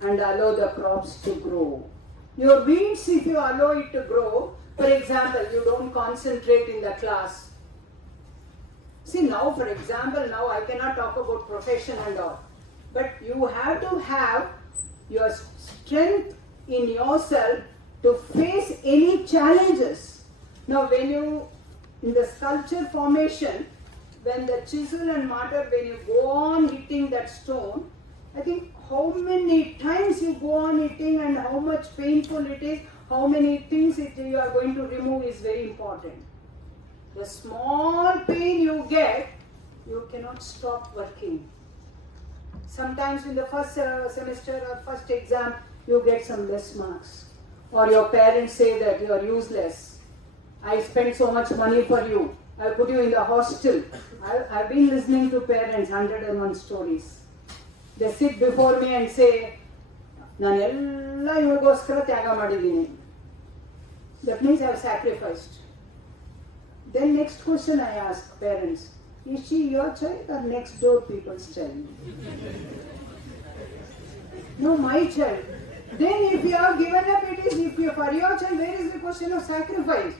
and allow the crops to grow. Your weeds, if you allow it to grow, for example, you don't concentrate in the class. See now, for example, now I cannot talk about profession and all. But you have to have your strength in yourself to face any challenges. Now when you, in the sculpture formation, when the chisel and mortar, when you go on hitting that stone, I think how many times you go on hitting and how much painful it is, how many things you are going to remove is very important. The small pain you get, you cannot stop working. Sometimes in the first semester or first exam, you get some less marks. Or your parents say that you are useless. I spent so much money for you. I put you in the hostel. I've been listening to parents, 101 stories. They sit before me and say, ನಾನೆಲ್ಲ ಇವರಿಗೋಸ್ಕರ ತ್ಯಾಗ ಮಾಡಿದ್ದೀನಿ. That means I have sacrificed. Then next question I ask parents, is she your child or next door people's child? No, my child. Then if you have given up, it is if you, for your child, where is the question of sacrifice?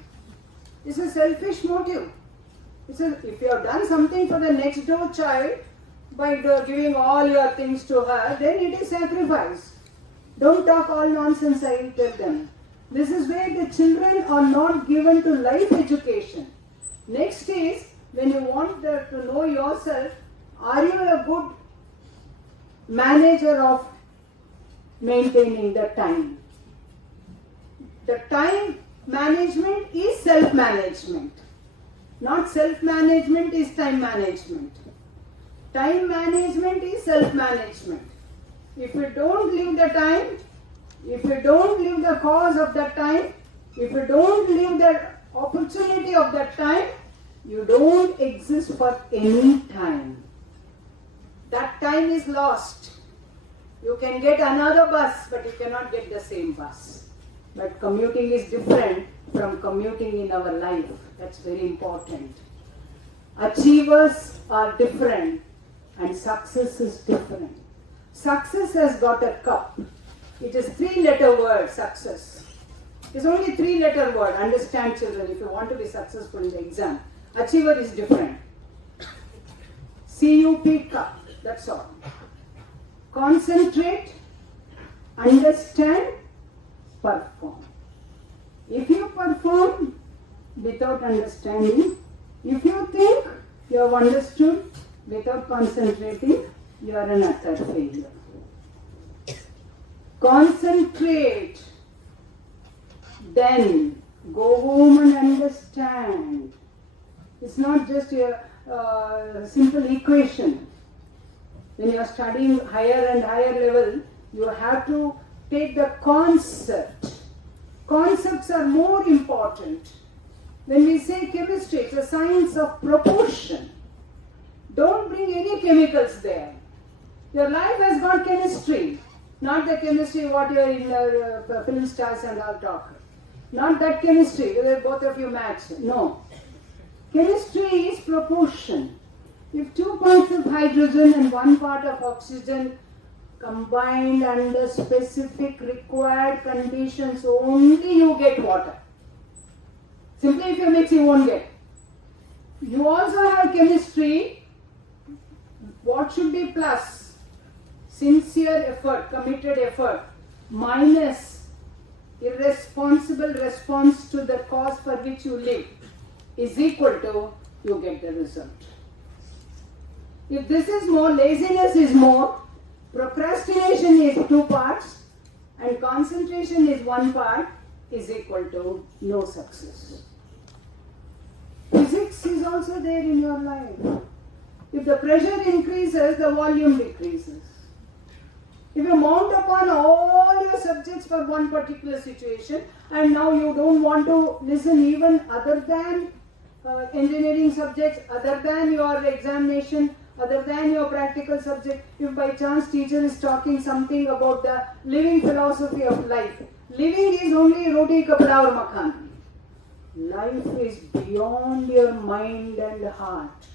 It's a selfish motive. If you have done something for the next door child by giving all your things to her, then it is sacrifice. Don't talk all nonsense, I will tell them. This is where the children are not given to life education. Next is, when you want to know yourself, are you a good manager of maintaining the time? The time management is self-management. Not self-management is time management. Time management is self-management. If you don't live the time, if you don't live the cause of that time, if you don't live the opportunity of that time, you don't exist for any time. That time is lost. You can get another bus, but you cannot get the same bus. But commuting is different from commuting in our life. That's very important. Achievers are different and success is different. Success has got a cup. It is 3-letter word, success. It's only 3-letter word. Understand, children, if you want to be successful in the exam. Achiever is different. CUP cup, that's all. Concentrate, understand, perform. If you perform without understanding, if you think you have understood without concentrating, you are an utter failure. Concentrate, then go home and understand. It's not just a simple equation. When you are studying higher and higher level, you have to take the concept. Concepts are more important. When we say chemistry, it's a science of proportion. Don't bring any chemicals there. Your life has got chemistry. Not the chemistry what you are in film stars and all talk. Not that chemistry, where both of you match. No. Chemistry is proportion. If 2 parts of hydrogen and 1 part of oxygen combined under specific required conditions, only you get water. Simply if you mix, you won't get. You also have chemistry. What should be plus? Sincere effort, committed effort, minus irresponsible response to the cause for which you live is equal to you get the result. If this is more, laziness is more, procrastination is 2 parts, and concentration is 1 part, is equal to no success. Physics is also there in your life. If the pressure increases, the volume decreases. If you mount upon all your subjects for one particular situation, and now you don't want to listen even other than engineering subjects, other than your examination, other than your practical subject, if by chance teacher is talking something about the living philosophy of life, living is only roti kapda aur makan. Life is beyond your mind and heart.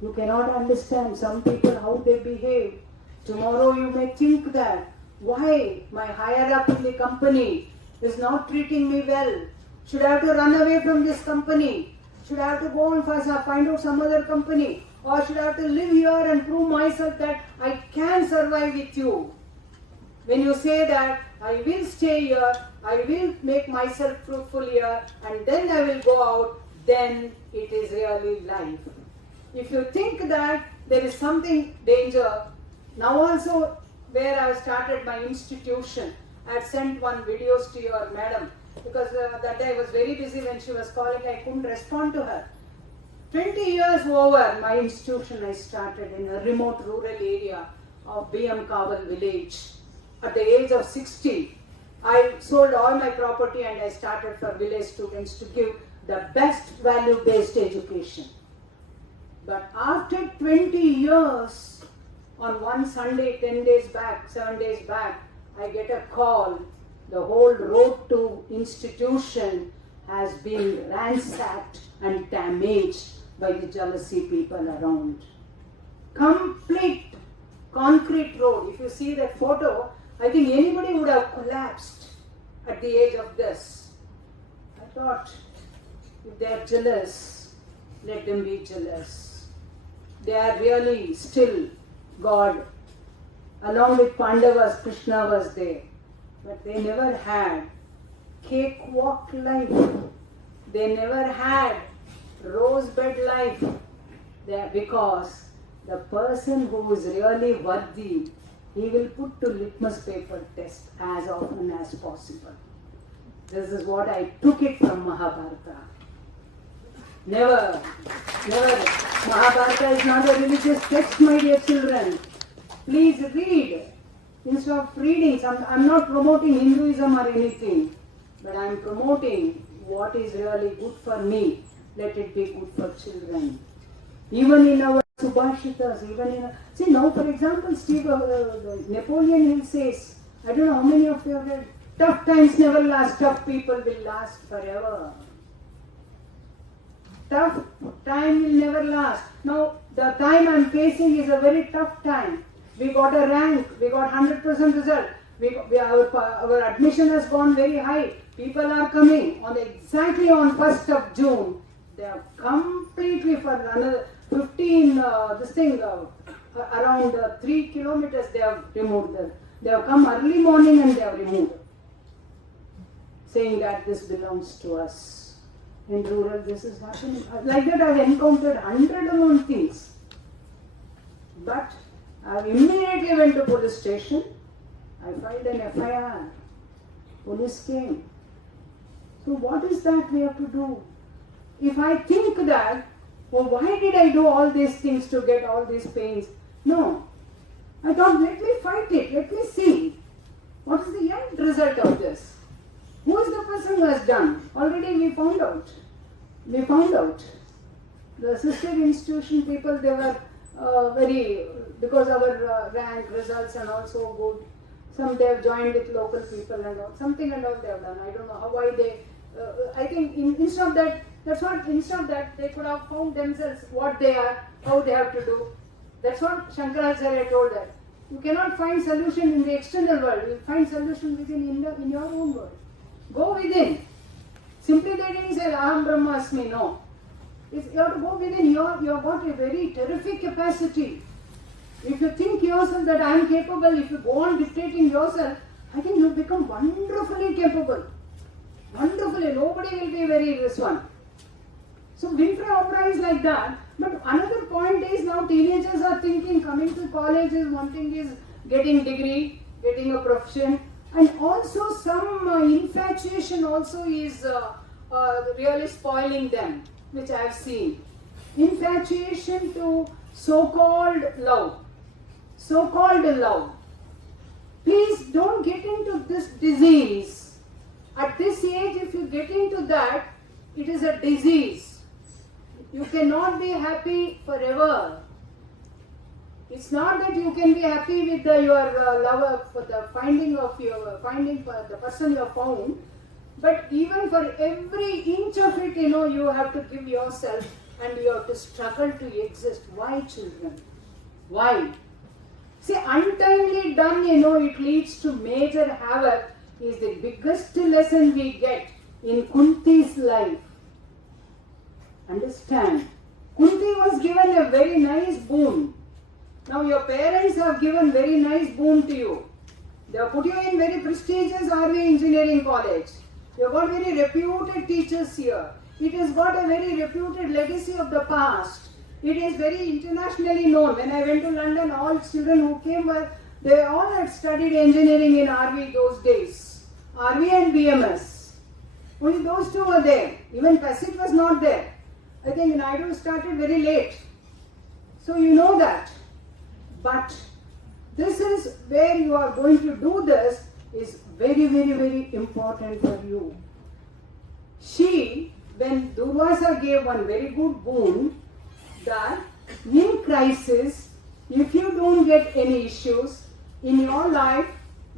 You cannot understand some people how they behave. Tomorrow you may think that, why my higher up in the company is not treating me well? Should I have to run away from this company? Should I have to go and find out some other company? Or should I have to live here and prove myself that I can survive with you? When you say that, I will stay here, I will make myself fruitful here, and then I will go out, then it is really life. If you think that there is something danger, now also where I started my institution, I had sent one videos to your madam, because that day I was very busy when she was calling, I couldn't respond to her. 20 years over, my institution I started in a remote rural area of BM Kaval village. At the age of 60, I sold all my property and I started for village students to give the best value-based education. But after 20 years, on one Sunday, 10 days back, 7 days back, I get a call. The whole road to institution has been ransacked and damaged by the jealousy people around. Complete concrete road. If you see that photo, I think anybody would have collapsed at the age of this. I thought, if they are jealous, let them be jealous. They are really still God. Along with Pandavas, Krishna was there. But they never had cakewalk life. They never had rosebud life. Because the person who is really worthy, he will put to litmus paper test as often as possible. This is what I took it from Mahabharata. Never. Mahabharata is not a religious text, my dear children. Please read. Instead of reading, I'm not promoting Hinduism or anything, but I'm promoting what is really good for me. Let it be good for children. Even in our Subhashitas, see now for example, Napoleon Hill says, I don't know how many of you have read, tough times never last, tough people will last forever. Tough time will never last. Now the time I'm facing is a very tough time. We got a rank, we got 100% result. Our admission has gone very high. People are coming exactly on 1st of June. They have completely for another 15, around 3 kilometers they have removed them. They have come early morning and they have removed it, saying that this belongs to us. In rural this is happening. Like that I have encountered 101 things. But I immediately went to police station. I filed an FIR. Police came. So what is that we have to do? If I think that, why did I do all these things to get all these pains? No. I thought, let me fight it. Let me see. What is the end result of this? Who is the person who has done? Already we found out. The sister institution people, they were because our rank, results and all so good. Some they have joined with local people and all. Something and all they have done. I don't know why they, I think instead of that, That's what, instead of that, they could have found themselves what they are, how they have to do. That's what Shankaracharya told us. You cannot find solution in the external world. You find solution within in your own world. Go within. Simply they didn't say Aham Brahmasmi, no. You have to go within. You have got a very terrific capacity. If you think yourself that I am capable, if you go on dictating yourself, I think you become wonderfully capable. Wonderfully. Nobody will be very this one. So Winfrey Oprah is like that. But another point is now teenagers are thinking coming to college is one thing is getting degree, getting a profession, and also some infatuation also is really spoiling them, which I have seen. Infatuation to so-called love. So-called love. Please don't get into this disease. At this age, if you get into that, it is a disease. You cannot be happy forever. It's not that you can be happy with your lover for the finding for the person you have found, but even for every inch of it, you have to give yourself and you have to struggle to exist. Why, children? Why? See, untimely done, it leads to major havoc is the biggest lesson we get in Kunti's life. Understand? Kunti was given a very nice boon. Now your parents have given very nice boon to you. They have put you in very prestigious RV engineering college. You have got very reputed teachers here. It has got a very reputed legacy of the past. It is very internationally known. When I went to London, all children who came they all had studied engineering in RV those days. RV and BMS. Only those two were there. Even Pasit was not there. I think Naidu started very late. So you know that. But this is where you are going to do this is very, very, very important for you. When Durvasa gave one very good boon, that in crisis, if you don't get any issues in your life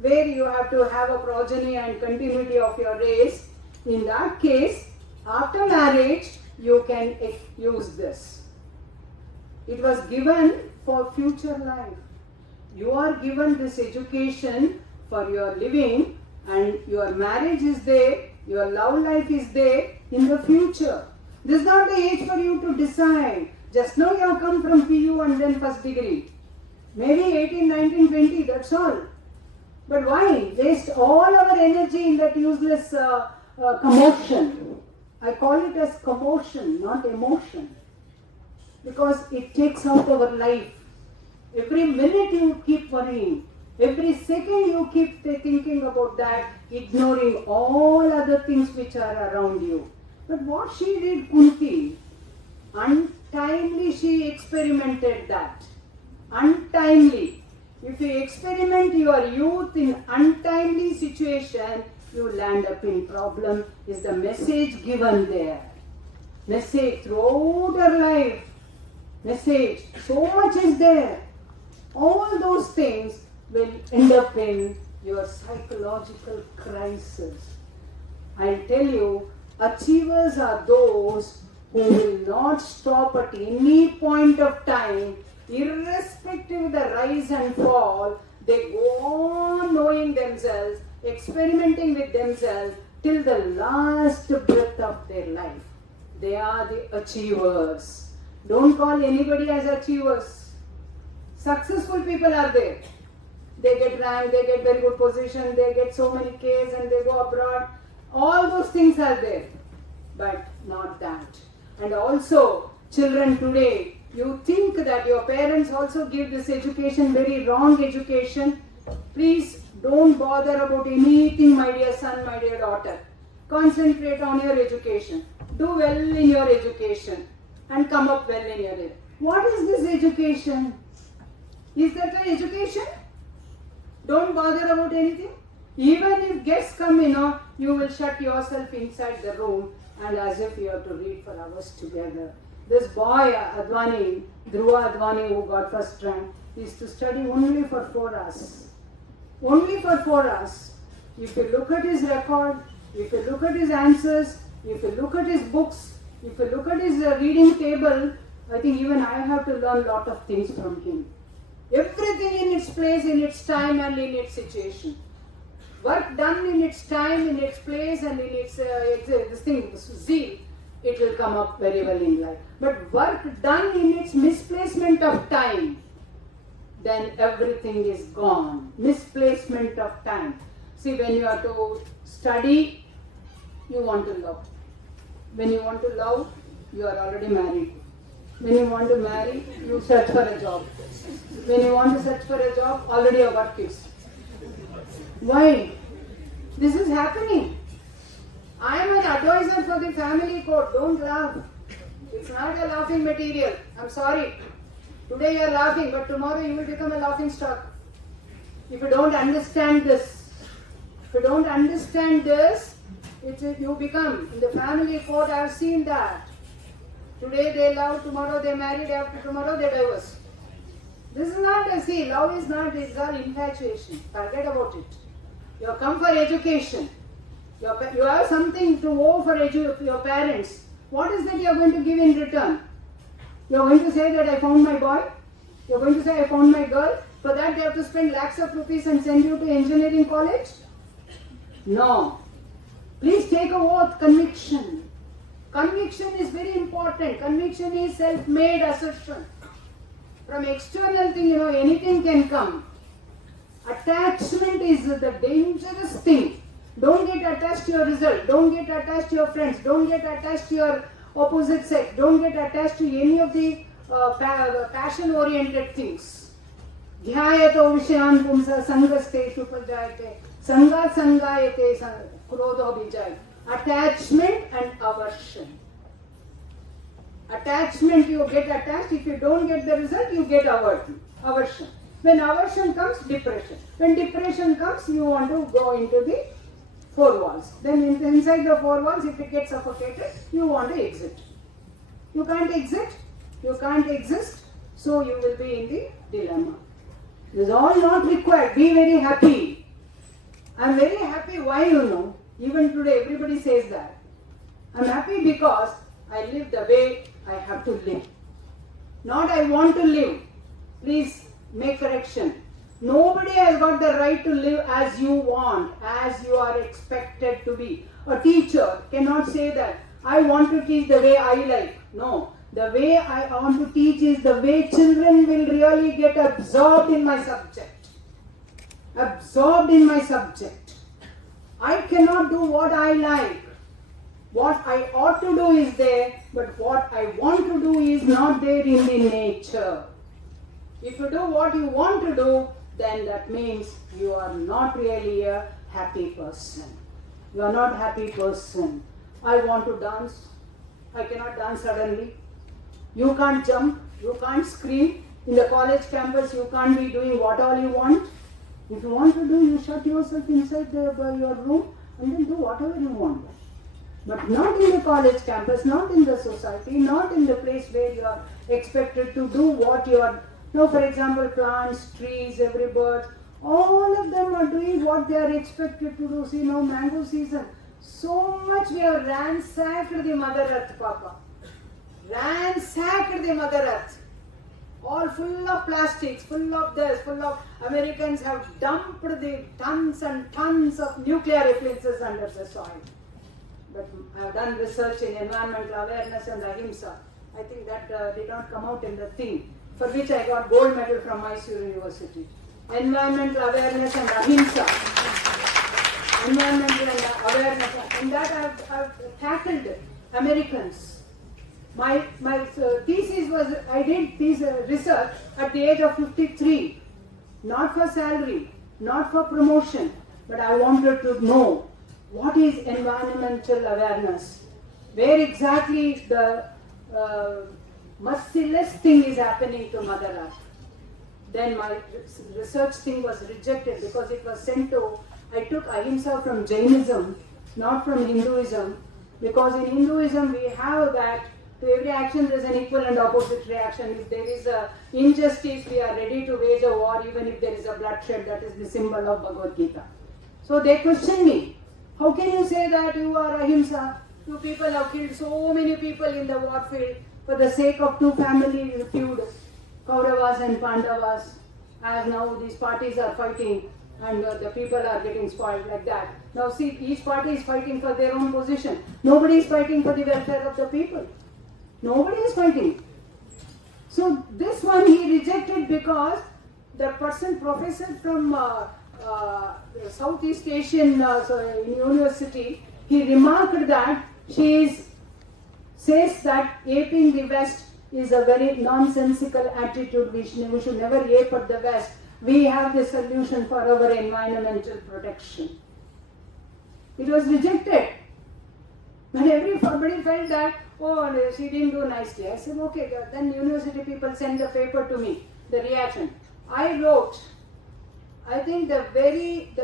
where you have to have a progeny and continuity of your race, in that case, after marriage, you can use this. It was given for future life. You are given this education for your living, and your marriage is there, your love life is there in the future. This is not the age for you to decide. Just now you have come from PU and then first degree. Maybe 18, 19, 20, that's all. But why waste all our energy in that useless commotion? I call it as commotion, not emotion. Because it takes out our life. Every minute you keep worrying. Every second you keep thinking about that, ignoring all other things which are around you. But what she did, Kunti, untimely she experimented that. Untimely. If you experiment your youth in untimely situation, you land up in problem, is the message given there. Message throughout her life. Message, so much is there. All those things will end up in your psychological crisis. I'll tell you, achievers are those who will not stop at any point of time, irrespective of the rise and fall. They go on knowing themselves, experimenting with themselves till the last breath of their life. They are the achievers. Don't call anybody as achievers. Successful people are there. They get rank, they get very good position, they get so many Ks and they go abroad. All those things are there. But not that. And also, children today, you think that your parents also give this education, very wrong education. Please don't bother about anything, my dear son, my dear daughter. Concentrate on your education. Do well in your education and come up well in your life. What is this education? Is that an education? Don't bother about anything. Even if guests come, you will shut yourself inside the room and as if you have to read for hours together. This boy, Advani, Dhruva Advani, who got first rank, is to study only for 4 hours. Only for 4 hours. If you look at his record, if you look at his answers, if you look at his books, If you look at his reading table, I think even I have to learn a lot of things from him. Everything in its place, in its time and in its situation. Work done in its time, in its place and in its zeal, it will come up very well in life. But work done in its misplacement of time, then everything is gone. Misplacement of time. See, when you are to study, you want to love. When you want to love, you are already married. When you want to marry, you search for a job. When you want to search for a job, already your work is. Why? This is happening. I am an advisor for the family code. Don't laugh. It's not a laughing material. I'm sorry. Today you are laughing, but tomorrow you will become a laughing stock. If you don't understand this, you become, in the family code I have seen that. Today they love, tomorrow they marry, day after tomorrow they divorce. This is not love is not, it's all infatuation. Forget about it. You have come for education. You have something to owe for your parents. What is that you are going to give in return? You are going to say that I found my boy. You are going to say I found my girl. For that they have to spend lakhs of rupees and send you to engineering college? No. Please take a oath, conviction. Conviction is very important. Conviction is self-made assertion. From external thing, anything can come. Attachment is the dangerous thing. Don't get attached to your result. Don't get attached to your friends. Don't get attached to your opposite sex. Don't get attached to any of the passion-oriented things. Dhyayato vishayan pumsa sangaste shupajayate sangat sangayate krodho bijay. Attachment and aversion. Attachment, you get attached. If you don't get the result, you get aversion. When aversion comes, depression. When depression comes, you want to go into the four walls. Then inside the four walls, if it gets suffocated, you want to exit. You can't exit, you can't exist, so you will be in the dilemma. This is all not required. Be very happy. I am very happy. Why, even today everybody says that. I am happy because I live the way I have to live. Not I want to live. Please make correction. Nobody has got the right to live as you want, as you are expected to be. A teacher cannot say that I want to teach the way I like. No, the way I want to teach is the way children will really get absorbed in my subject. Absorbed in my subject. I cannot do what I like. What I ought to do is there, but what I want to do is not there in the nature. If you do what you want to do, then that means you are not really a happy person. You are not a happy person. I want to dance. I cannot dance suddenly. You can't jump. You can't scream. In the college campus, you can't be doing what all you want. If you want to do, you shut yourself inside your room and then do whatever you want. But not in the college campus, not in the society, not in the place where you are expected to do what you are. For example, plants, trees, every bird, all of them are doing what they are expected to do. See, now mango season, so much we have ransacked the Mother Earth, Papa. Ransacked the Mother Earth. All full of plastics, full of this, full of Americans have dumped the tons and tons of nuclear effluences under the soil. But I have done research in environmental awareness and ahimsa. I think that did not come out in the thing, for which I got gold medal from Mysore University. Environmental awareness and ahimsa. Environmental and awareness. In that I have tackled Americans. My thesis was, I did this research at the age of 53. Not for salary, not for promotion, but I wanted to know what is environmental awareness. Where exactly the merciless thing is happening to Mother Earth. Then my research thing was rejected because it was sent to, I took ahimsa from Jainism, not from Hinduism, because in Hinduism we have that to every action there is an equal and opposite reaction. If there is a injustice, we are ready to wage a war even if there is a bloodshed. That is the symbol of Bhagavad Gita. So they questioned me. How can you say that you are ahimsa? You people have killed so many people in the warfare for the sake of two family feud, Kauravas and Pandavas. As now these parties are fighting and the people are getting spoiled like that. Now see, each party is fighting for their own position. Nobody is fighting for the welfare of the people. Nobody is fighting. So this one he rejected because the person, professor from Southeast Asian university, he remarked that says that aping the West is a very nonsensical attitude. We should never ape at the West. We have the solution for our environmental protection. It was rejected. But everybody felt that, oh, she didn't do nicely. I said, okay, then university people send the paper to me, the reaction. I wrote, I think the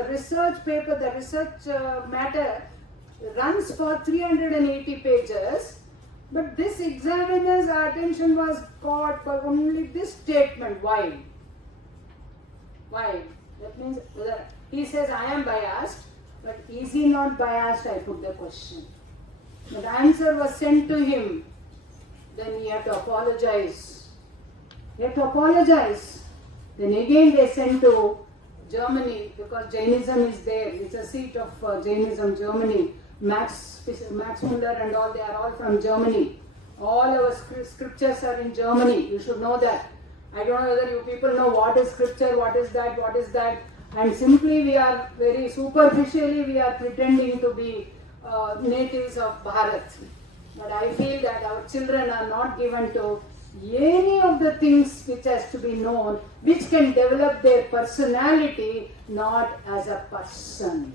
research paper, the research matter runs for 380 pages, but this examiner's attention was caught by only this statement. Why? Why? That means he says I am biased, but is he not biased? I put the question. The answer was sent to him. Then he had to apologize. He had to apologize. Then again they sent to Germany because Jainism is there. It's a seat of Jainism, Germany. Max Muller and all, they are all from Germany. All our scriptures are in Germany. You should know that. I don't know whether you people know what is scripture, what is that. And simply we are very superficially, we are pretending to be natives of Bharat. But I feel that our children are not given to any of the things which has to be known, which can develop their personality, not as a person.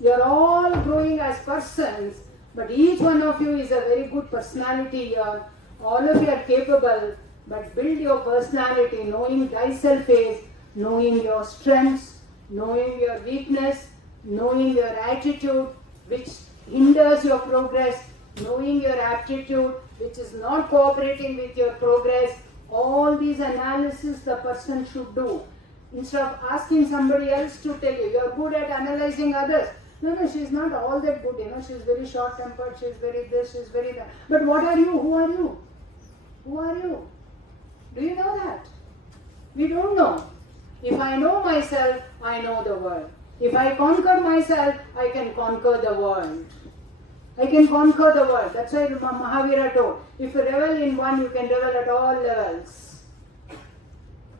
You are all growing as persons, but each one of you is a very good personality here. All of you are capable, but build your personality. Knowing thyself is knowing your strengths, knowing your weakness, knowing your attitude, which hinders your progress, knowing your aptitude, which is not cooperating with your progress. All these analysis the person should do. Instead of asking somebody else to tell you, you are good at analyzing others. No, she is not all that good, she is very short-tempered, she is very this, she is very that. But what are you? Who are you? Who are you? Do you know that? We don't know. If I know myself, I know the world. If I conquer myself, I can conquer the world. I can conquer the world. That's why Mahavira told, if you revel in one, you can revel at all levels.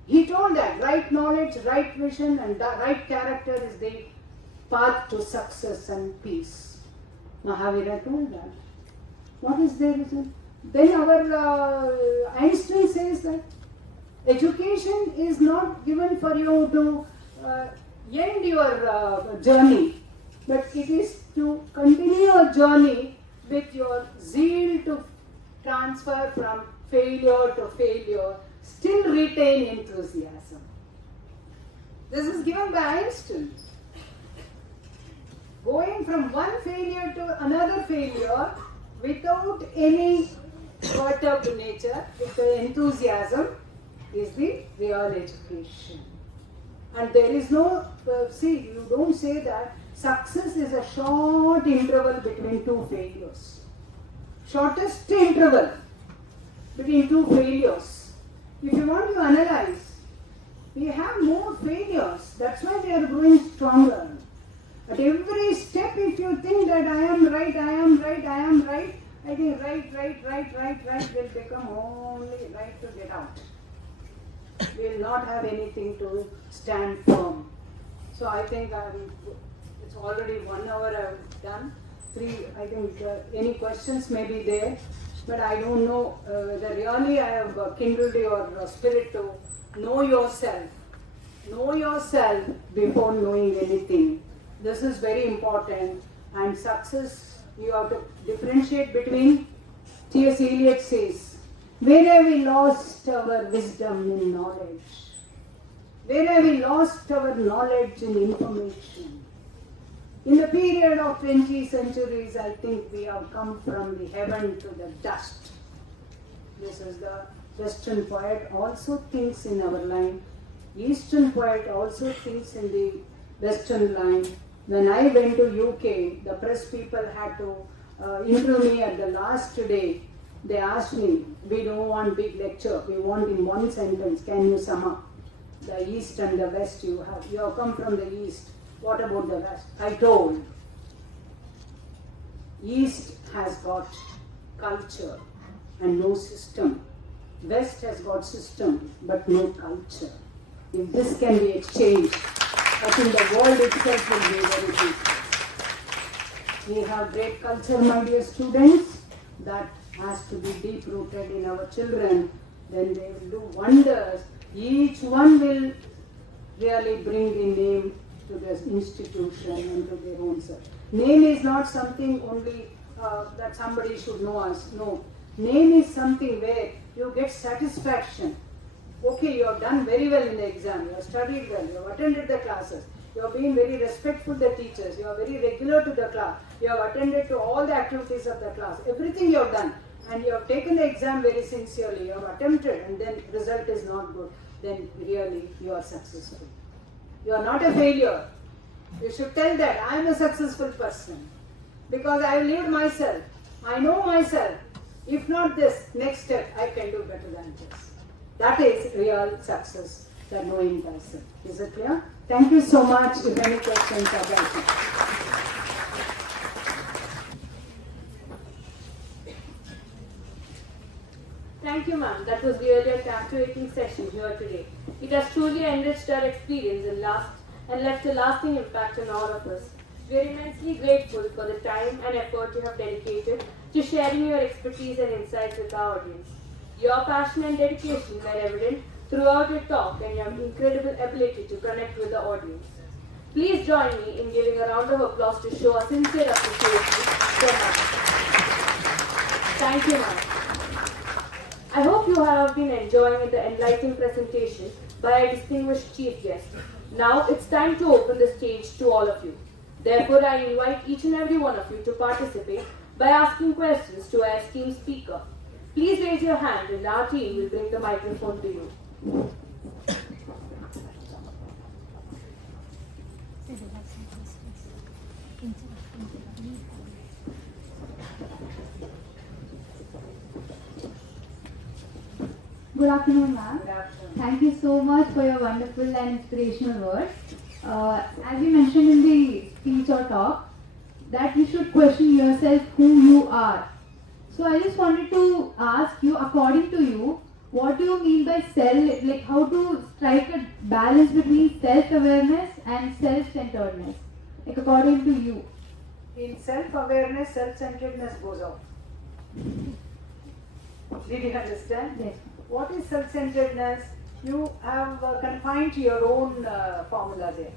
He told that right knowledge, right vision and right character is the path to success and peace. Mahavira told that. What is their reason? Then our Einstein says that education is not given for you to end your journey, but it is to continue your journey with your zeal to transfer from failure to failure, still retain enthusiasm. This is given by Einstein. Going from one failure to another failure without any perturbed nature, with the enthusiasm, is the real education. And there is no, you don't say that success is a short interval between two failures. Shortest interval between two failures. If you want to analyze, we have more failures. That's why we are growing stronger. At every step, if you think that I am right, I think right will become only right to get out. We will not have anything to stand firm. So I think it's already 1 hour I've done. I think any questions may be there, but I don't know whether really I have kindled your spirit to know yourself. Know yourself before knowing anything. This is very important, and success, you have to differentiate between, T.S. Eliot says, where have we lost our wisdom in knowledge? Where have we lost our knowledge in information? In the period of 20 centuries, I think we have come from the heaven to the dust. This is the Western poet also thinks in our line. Eastern poet also thinks in the Western line. When I went to UK, the press people had to interviewed me at the last day. They asked me, we don't want big lecture, we want in one sentence, can you sum up the east and the west you have? You have come from the east, what about the west? I told, east has got culture and no system. West has got system but no culture. If this can be exchanged, I think the world itself will be very peaceful. We have great culture, my dear students, that has to be deep rooted in our children. Then they will do wonders. Each one will really bring the name to the institution and to their own self. Name is not something only that somebody should know us. No. Name is something where you get satisfaction. Okay, you have done very well in the exam, you have studied well, you have attended the classes, you have been very respectful to the teachers, you are very regular to the class, you have attended to all the activities of the class, everything you have done, and you have taken the exam very sincerely, you have attempted, and then result is not good, then really you are successful. You are not a failure. You should tell that I am a successful person because I have lived myself. I know myself. If not this, next step I can do better than this. That is real success, the knowing thyself. Is it clear? Thank you so much. If any questions are welcome. Thank you, ma'am. That was really a captivating session here today. It has truly enriched our experience and left a lasting impact on all of us. We are immensely grateful for the time and effort you have dedicated to sharing your expertise and insights with our audience. Your passion and dedication were evident throughout your talk and your incredible ability to connect with the audience. Please join me in giving a round of applause to show a sincere appreciation so much. Thank you, ma'am. I hope you have been enjoying the enlightening presentation by our distinguished chief guest. Now it's time to open the stage to all of you. Therefore, I invite each and every one of you to participate by asking questions to our esteemed speaker. Please raise your hand and our team will bring the microphone to you. Good afternoon, ma'am. Good afternoon. Thank you so much for your wonderful and inspirational words. As you mentioned in the speech or talk, that you should question yourself who you are. So I just wanted to ask you, according to you, what do you mean by self, like how to strike a balance between self-awareness and self-centeredness, like according to you? In self-awareness, self-centeredness goes off. Did you understand? Yes. What is self-centeredness? You have confined to your own formula there.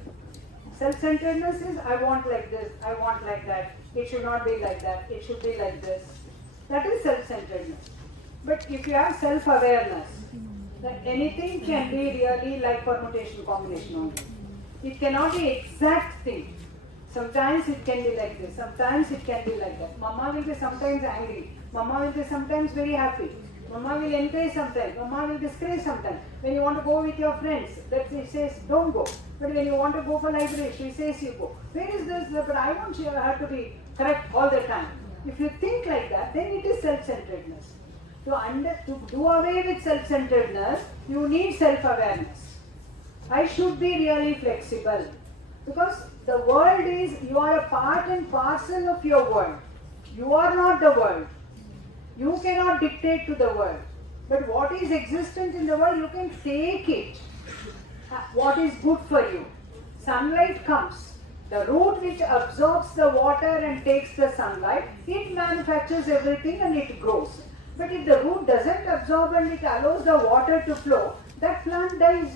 Self-centeredness is I want like this, I want like that, it should not be like that, it should be like this. That is self-centeredness. But if you have self-awareness, then anything can be really like permutation combination only. It cannot be exact thing. Sometimes it can be like this, sometimes it can be like that. Mama will be sometimes angry, Mama will be sometimes very happy. Mama will encourage sometimes, Mama will discourage sometimes. When you want to go with your friends, she says don't go. But when you want to go for library, she says you go. Where is this? But I want her to be correct all the time. If you think like that, then it is self-centeredness. To do away with self-centeredness, you need self-awareness. I should be really flexible. Because the world is, you are a part and parcel of your world. You are not the world. You cannot dictate to the world. But what is existent in the world, you can take it. What is good for you? Sunlight comes. The root which absorbs the water and takes the sunlight, it manufactures everything and it grows. But if the root doesn't absorb and it allows the water to flow, that plant dies.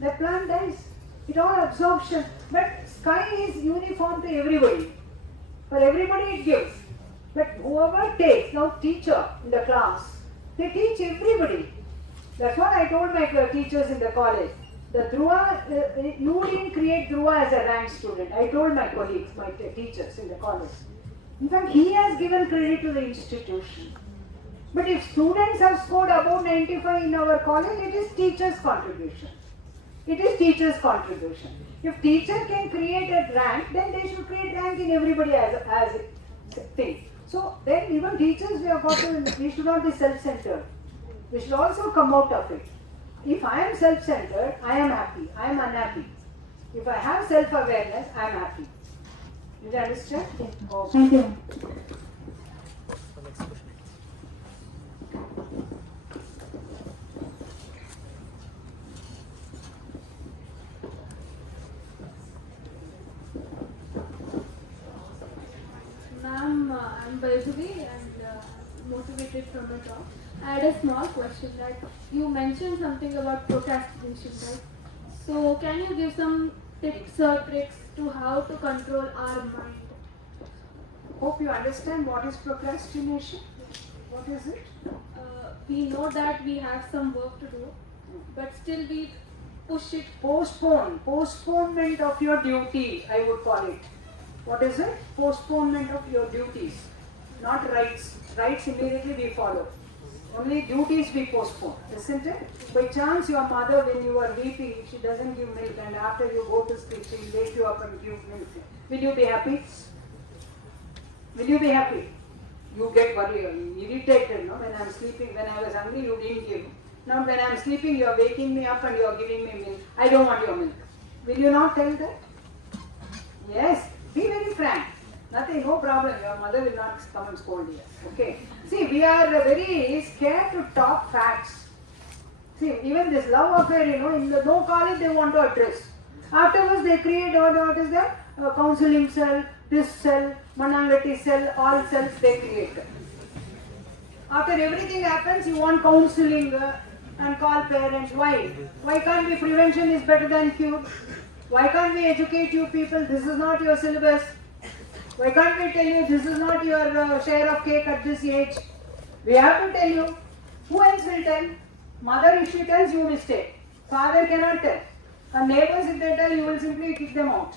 The plant dies. It all absorption. But sky is uniform to everybody. For everybody it gives. But whoever takes, now teacher in the class, they teach everybody. That's what I told my teachers in the college. The Dhruva, you didn't create Dhruva as a rank student. I told my colleagues, my teachers in the college. In fact, he has given credit to the institution. But if students have scored above 95 in our college, it is teachers' contribution. It is teachers' contribution. If teacher can create a rank, then they should create rank in everybody as thing. So then even teachers, we should not be self-centered. We should also come out of it. If I am self-centered, I am happy. I am unhappy. If I have self-awareness, I am happy. Did you understand? Okay. Thank you. Ma'am, I'm Vaishnavi and motivated from the talk. I had a small question that you mentioned something about procrastination, right? So can you give some tips or tricks to how to control our mind? Hope you understand what is procrastination. What is it? We know that we have some work to do, but still we push it. Postponement of your duty, I would call it. What is it? Postponement of your duties, not rights. Rights immediately we follow. Only duties we postpone, isn't it? By chance your mother, when you are weeping, she doesn't give milk, and after you go to sleep, she will wake you up and give milk. Will you be happy? Will you be happy? You get worried, irritated, no? When I am sleeping, when I was hungry, you didn't give. Now when I am sleeping, you are waking me up and you are giving me milk. I don't want your milk. Will you not tell that? Yes. Be very frank. Nothing, no problem. Your mother will not come and scold you. Okay. See, we are very scared to talk facts. See, even this love affair, in the no college they want to address. Afterwards they create what is that? Counseling cell, this cell, Manangati cell, all cells they create. After everything happens, you want counseling and call parents. Why? Why can't we? Prevention is better than cure. Why can't we educate you people? This is not your syllabus. Why can't we tell you this is not your share of cake at this age? We have to tell you. Who else will tell? Mother, if she tells, you will stay. Father cannot tell. And neighbors, if they tell, you will simply kick them out.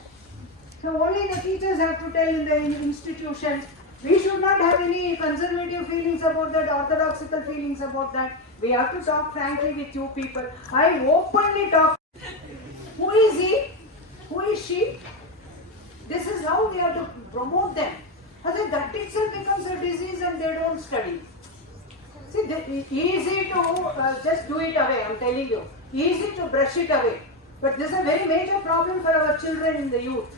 So only the teachers have to tell in the institutions. We should not have any conservative feelings about that, orthodoxical feelings about that. We have to talk frankly with you people. I openly talk. Who is he? Who is she? This is how we have to promote them. Otherwise, that itself becomes a disease and they don't study. See, it's easy to just do it away, I'm telling you. Easy to brush it away. But this is a very major problem for our children in the youth.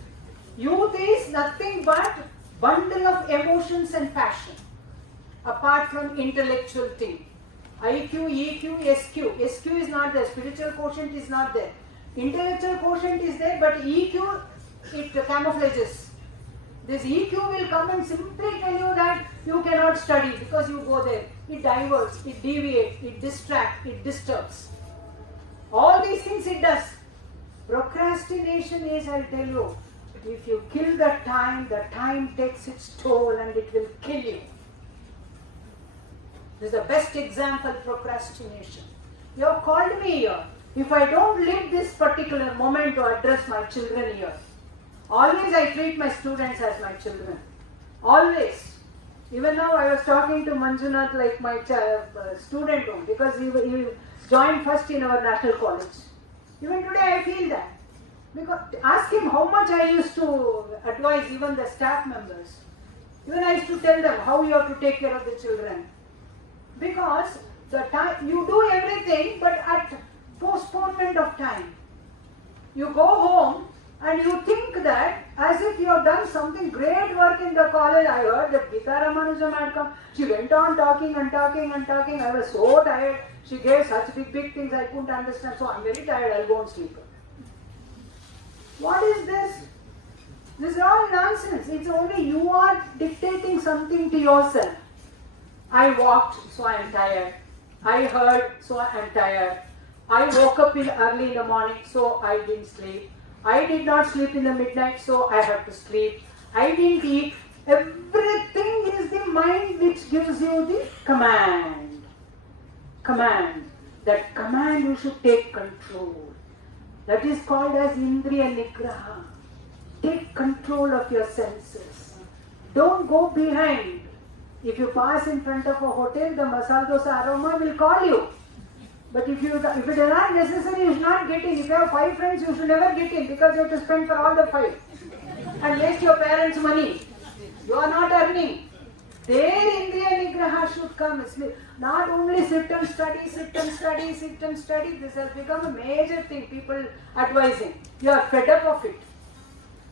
Youth is nothing but bundle of emotions and passion, apart from intellectual thing. IQ, EQ, SQ. SQ is not there. Spiritual quotient is not there. Intellectual quotient is there, but EQ, it camouflages. This EQ will come and simply tell you that you cannot study because you go there. It diverts, it deviates, it distracts, it disturbs. All these things it does. Procrastination is, I'll tell you, if you kill the time takes its toll and it will kill you. This is the best example, procrastination. You have called me here. If I don't live this particular moment to address my children here, always I treat my students as my children. Always. Even now I was talking to Manjunath like my student home because he joined first in our national college. Even today I feel that. Because ask him how much I used to advise even the staff members. Even I used to tell them how you have to take care of the children. Because the time you do everything but at postponement of time. You go home and you think that as if you have done something great work in the college. I heard that Geetha Ramanujam had come. She went on talking and talking and talking. I was so tired. She gave such big things I couldn't understand. So I'm very tired. I'll go and sleep. What is this? This is all nonsense. It's only you are dictating something to yourself. I walked, so I am tired. I heard, so I am tired. I woke up early in the morning, so I didn't sleep. I did not sleep in the midnight, so I have to sleep. I didn't eat. Everything is the mind which gives you the command. Command. That command you should take control. That is called as Indriya Nigraha. Take control of your senses. Don't go behind. If you pass in front of a hotel, the masala dosa aroma will call you. But if it is not necessary, you should not get in. If you have 5 friends, you should never get in because you have to spend for all the 5 and waste your parents' money. You are not earning. Their Indriya Nigraha should come. Not only sit and study, sit and study, sit and study. This has become a major thing. People advising. You are fed up of it.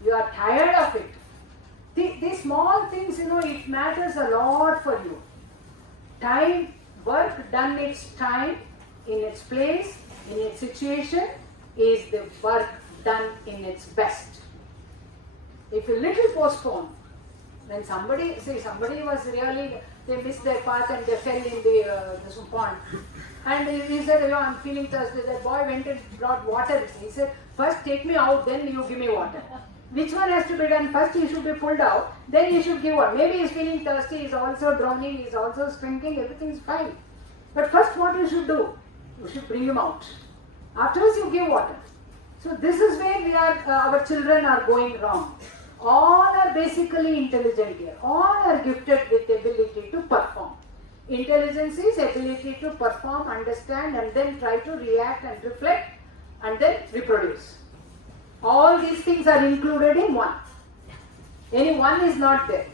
You are tired of it. These small things, it matters a lot for you. Time, work done its time, in its place, in its situation, is the work done in its best. If you little postpone, when somebody was really, they missed their path and they fell in the pond. And he said, I'm feeling thirsty. That boy went and brought water. He said, first take me out, then you give me water. Which one has to be done? First he should be pulled out, then he should give one. Maybe he's feeling thirsty, he's also drowning, he's also sprinting, everything's fine. But first what you should do? You should bring him out. Afterwards you give water. So this is where our children are going wrong. All are basically intelligent here. All are gifted with the ability to perform. Intelligence is ability to perform, understand, and then try to react and reflect and then reproduce. All these things are included in one. Any one is not there.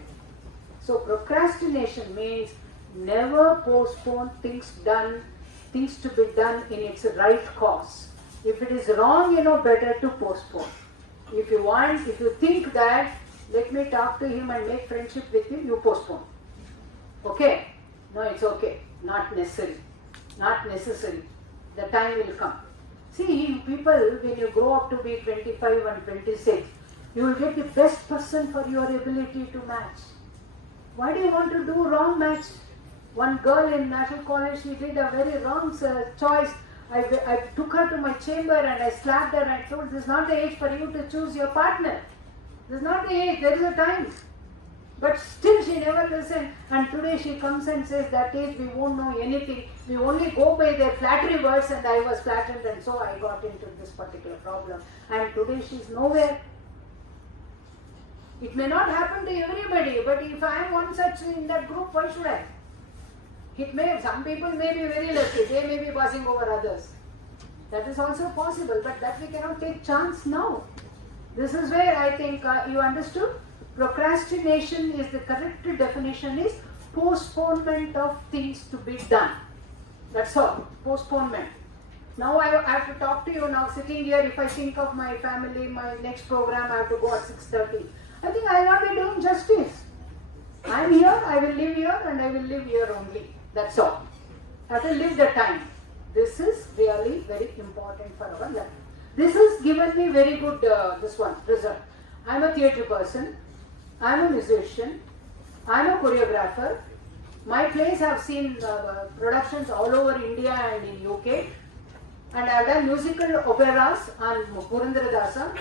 So procrastination means never postpone things to be done in its right cause. If it is wrong, better to postpone. If you think that, let me talk to him and make friendship with him, you postpone. Okay? No, it's okay. Not necessary. Not necessary. The time will come. See, people, when you grow up to be 25 and 26, you will get the best person for your ability to match. Why do you want to do wrong match? One girl in National College, she did a very wrong choice. I took her to my chamber and I slapped her and I told, this is not the age for you to choose your partner. This is not the age, there is a time. But still she never listened, and today she comes and says, that age we won't know anything. We only go by their flattery words, and I was flattered and so I got into this particular problem. And today she's nowhere. It may not happen to everybody, but if I am one such in that group, why should I? Some people may be very lucky, they may be passing over others. That is also possible, but that we cannot take chance now. This is where I think you understood. Procrastination is the correct definition is postponement of things to be done. That's all. Postponement. Now I have to talk to you now sitting here. If I think of my family, my next program, I have to go at 6:30. I think I will not be doing justice. I am here, I will live here and I will live here only. That's all. I have to live the time. This is really very important for our life. This has given me very good result. I am a theatre person. I am a musician. I am a choreographer. My plays have seen productions all over India and in UK. And I have done musical operas on Purandaradasa,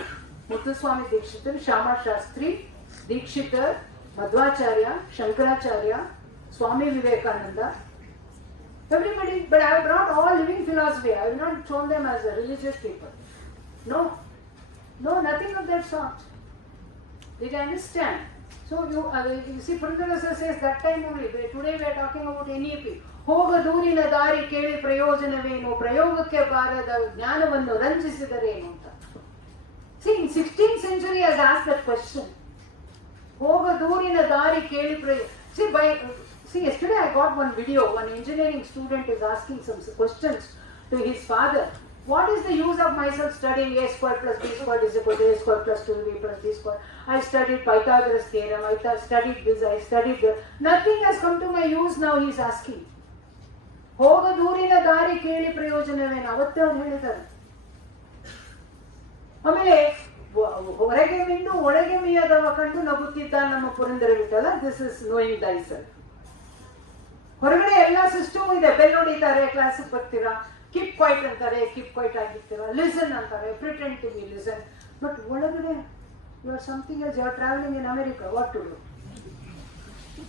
Muthuswami Dikshitar, Shama Shastri, Dikshitar, Madhvacharya, Shankaracharya, Swami Vivekananda. Everybody, but I have brought all living philosophy. I have not shown them as religious people. No, nothing of that sort. Did you understand? So you see, Purandaradasa says that time only. Today we are talking about NEP. Hoga doorin dari keli prayojanavenu prayogakke barada jnanavannu ranjisidarenu. See, in 16th century has asked that question. Hoga doorin dari keli prayojanavenu. See, yesterday I got one video. One engineering student is asking some questions to his father. What is the use of myself studying a squared plus b squared is equal to a squared plus 2b plus b squared? I studied Pythagoras theorem, I studied this, I studied that. Nothing has come to my use now, he is asking. ಹೋಗ ದೂರಿನ ದಾರಿ ಕೇಳಿ ಪ್ರಯೋಜನವೇನು ಅವತ್ತೇ ಅವ್ರು ಹೇಳಿದ್ದಾರೆ. ಆಮೇಲೆ ಹೊರಗೆ ಮಿಂದು ಒಳಗೆ ಮೀಯದವ ಕಂಡು ನಗುತ್ತಿದ್ದ ನಮ್ಮ Purandara Vittala. This is knowing thyself. ಹೊರಗಡೆ ಎಲ್ಲ ಸಿಸ್ಟಮ್ ಇದೆ. ಬೆಲ್ ಹೊಡಿತಾರೆ, ಕ್ಲಾಸ್ ಬರ್ತೀರಾ, ಕೀಪ್ ಕ್ವೈಟ್ ಅಂತಾರೆ, ಕೀಪ್ ಕ್ವೈಟ್ ಆಗಿರ್ತೀರಾ, ಲಿಸನ್ ಅಂತಾರೆ, pretend to be listen. But ಒಳಗಡೆ you are something else. You are travelling in America, what to do?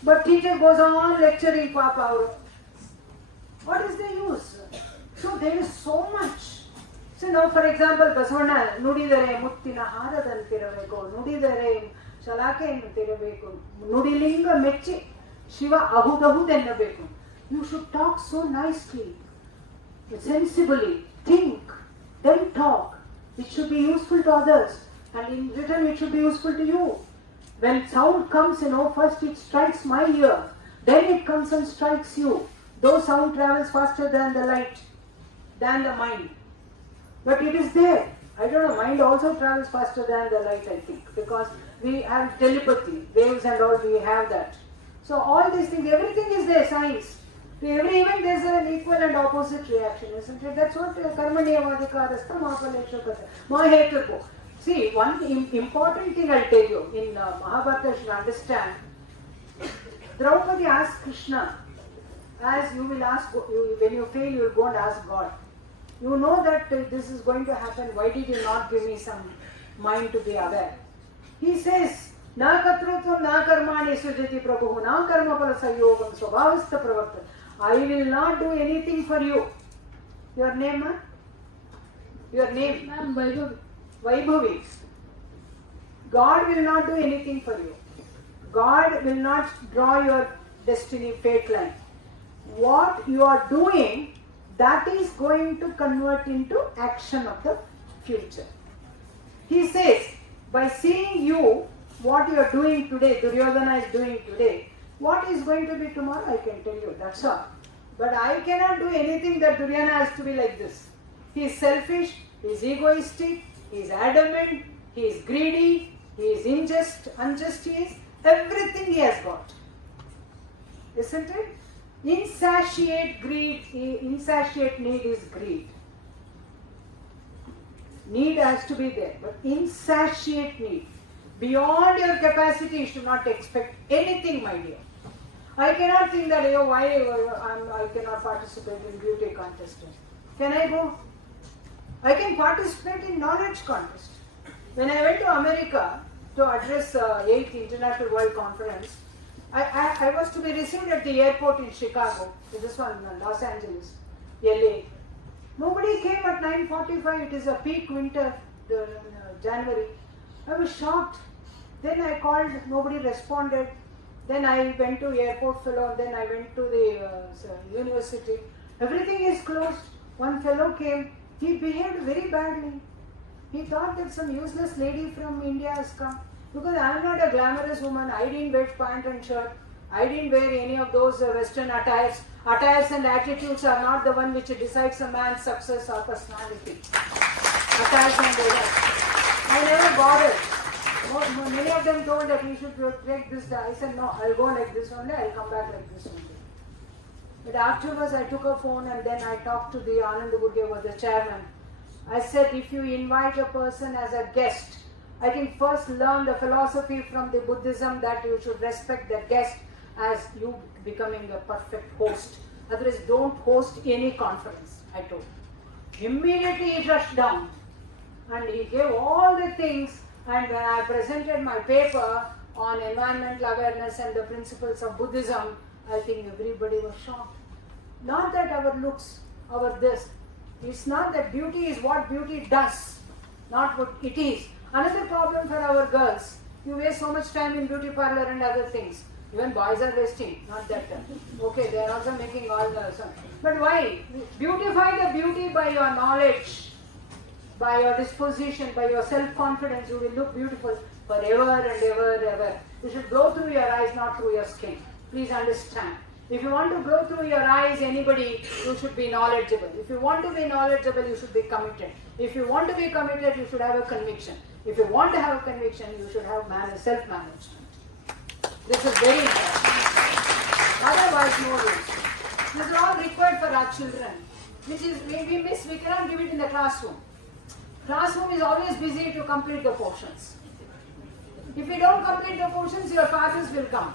But teacher goes on lecturing ಪಾಪ ಅವರು. What is the use? So there is so much. So now for example, Basavanna ನುಡಿದರೆ ಮುತ್ತಿನ ಹಾರದಂತಿರಬೇಕು, ನುಡಿದರೆ ಶಲಾಕೆಯಂತಿರಬೇಕು, ನುಡಿಲಿಂಗ ಮೆಚ್ಚಿ Shiva ಅಹುದಹುದೆನ್ನಬೇಕು. You should talk so nicely, sensibly, think, then talk. It should be useful to others, and in return it should be useful to you. When sound comes, first it strikes my ear, then it comes and strikes you. Though sound travels faster than the light, than the mind. But it is there. I don't know, mind also travels faster than the light, I think, because we have telepathy, waves and all, we have that. So all these things, everything is there, science. To every event there is an equal and opposite reaction, isn't it? That's what karmaniyavadikarastha mapaleshakata. Maheturpo. See, one important thing I'll tell you, in Mahabharata you should understand, Draupadi asked Krishna, as you will ask, when you fail you will go and ask God. You know that this is going to happen, why did you not give me some mind to be aware? He says, Na katrutvam na karmani sujati prabhu na karma pala sayogam svabhavastha pravartan. I will not do anything for you. Your name, ma? Your name? Ma'am, Vaibhavi. Vaibhavi. God will not do anything for you. God will not draw your destiny, fate line. What you are doing, that is going to convert into action of the future. He says, by seeing you, what you are doing today, Duryodhana is doing today, what is going to be tomorrow, I can tell you, that's all. But I cannot do anything that Duryodhana has to be like this. He is selfish, he is egoistic, he is adamant, he is greedy, he is unjust he is, everything he has got. Isn't it? Insatiate need is greed. Need has to be there, but insatiate need. Beyond your capacity, you should not expect anything, my dear. I cannot think that, why I cannot participate in beauty contest. Can I go? I can participate in knowledge contest. When I went to America to address 8th International World Conference, I was to be received at the airport in Chicago, this one, Los Angeles, LA. Nobody came at 9:45, it is a peak winter, January. I was shocked. Then I called, nobody responded. Then I went to airport fellow, then I went to the university. Everything is closed. One fellow came, he behaved very badly. He thought that some useless lady from India has come. Because I am not a glamorous woman, I didn't wear pant and shirt. I didn't wear any of those Western attires. Attires and attitudes are not the one which decides a man's success or personality. Attires and I never bothered. Many of them told that we should take this. I said no, I'll go like this only, I'll come back like this only. But afterwards I took a phone and then I talked to the Anand Gurge, was the chairman. I said, if you invite a person as a guest, I think first learn the philosophy from the Buddhism that you should respect the guest as you becoming a perfect host. Otherwise, don't host any conference, I told. Immediately he rushed down and he gave all the things, and when I presented my paper on environmental awareness and the principles of Buddhism, I think everybody was shocked. Not that our looks, our this. It's not that beauty is what beauty does, not what it is. Another problem for our girls, you waste so much time in beauty parlor and other things. Even boys are wasting, not that time. Okay, they are also making all the... But why? Beautify the beauty by your knowledge, by your disposition, by your self-confidence. You will look beautiful forever and ever and ever. You should glow through your eyes, not through your skin. Please understand. If you want to glow through your eyes, anybody, you should be knowledgeable. If you want to be knowledgeable, you should be committed. If you want to be committed, you should have a conviction. If you want to have a conviction, you should have self-management. This is very important. Otherwise, no rules. This is all required for our children, which is we miss. We cannot give it in the classroom. Classroom is always busy to complete the portions. If you don't complete the portions, your fathers will come.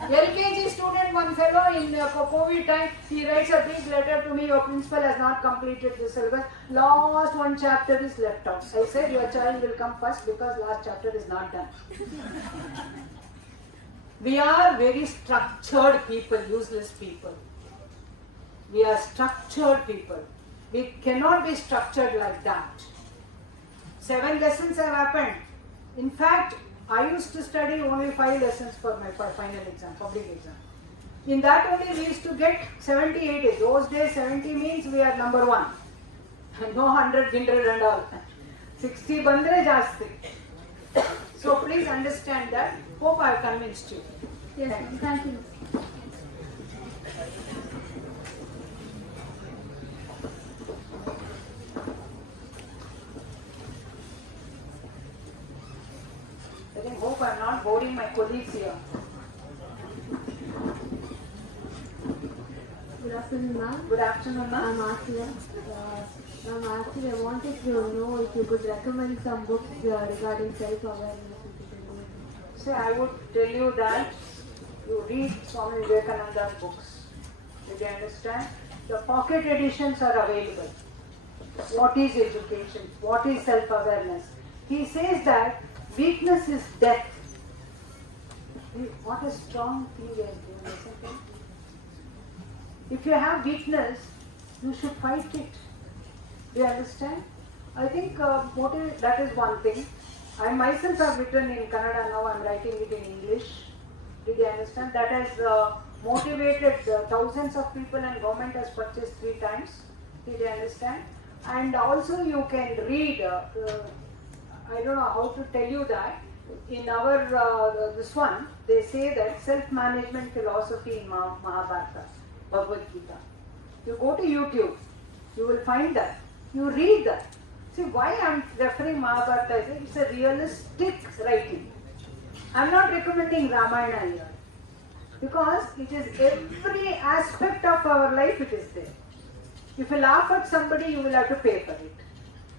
LKG student, one fellow in COVID time, he writes a big letter to me, your principal has not completed the syllabus. Last one chapter is left out. I said your child will come first because last chapter is not done. We are very structured people, useless people. We are structured people. We cannot be structured like that. 7 lessons have happened. In fact, I used to study only 5 lessons for my final exam, public exam. In that only we used to get 70, 80. Those days 70 means we are number 1. No 100, 100 and all. 60 bandre jasti. So please understand that. Hope I have convinced you. Yes, ma'am. Thank you. I hope I am not boring my colleagues here. Good afternoon, ma'am. Good afternoon, ma'am. I'm Asya. Ma'am, actually, I wanted to know if you could recommend some books regarding self-awareness. So I would tell you that you read Swami Vivekananda's books. Did you understand? The pocket editions are available. What is education? What is self-awareness? He says that weakness is death. What a strong thing he has given, isn't it? If you have weakness, you should fight it. Do you understand? I think that is one thing. I myself have written in Kannada, now I am writing it in English. Did you understand? That has motivated thousands of people, and government has purchased 3 times. Did you understand? And also you can read, I don't know how to tell you that, in our, this one, they say that self-management philosophy in Mahabharata, Bhagavad Gita. You go to YouTube, you will find that. You read that. See why I am referring Mahabharata is it's a realistic writing. I am not recommending Ramayana here. Because it is every aspect of our life it is there. If you laugh at somebody, you will have to pay for it.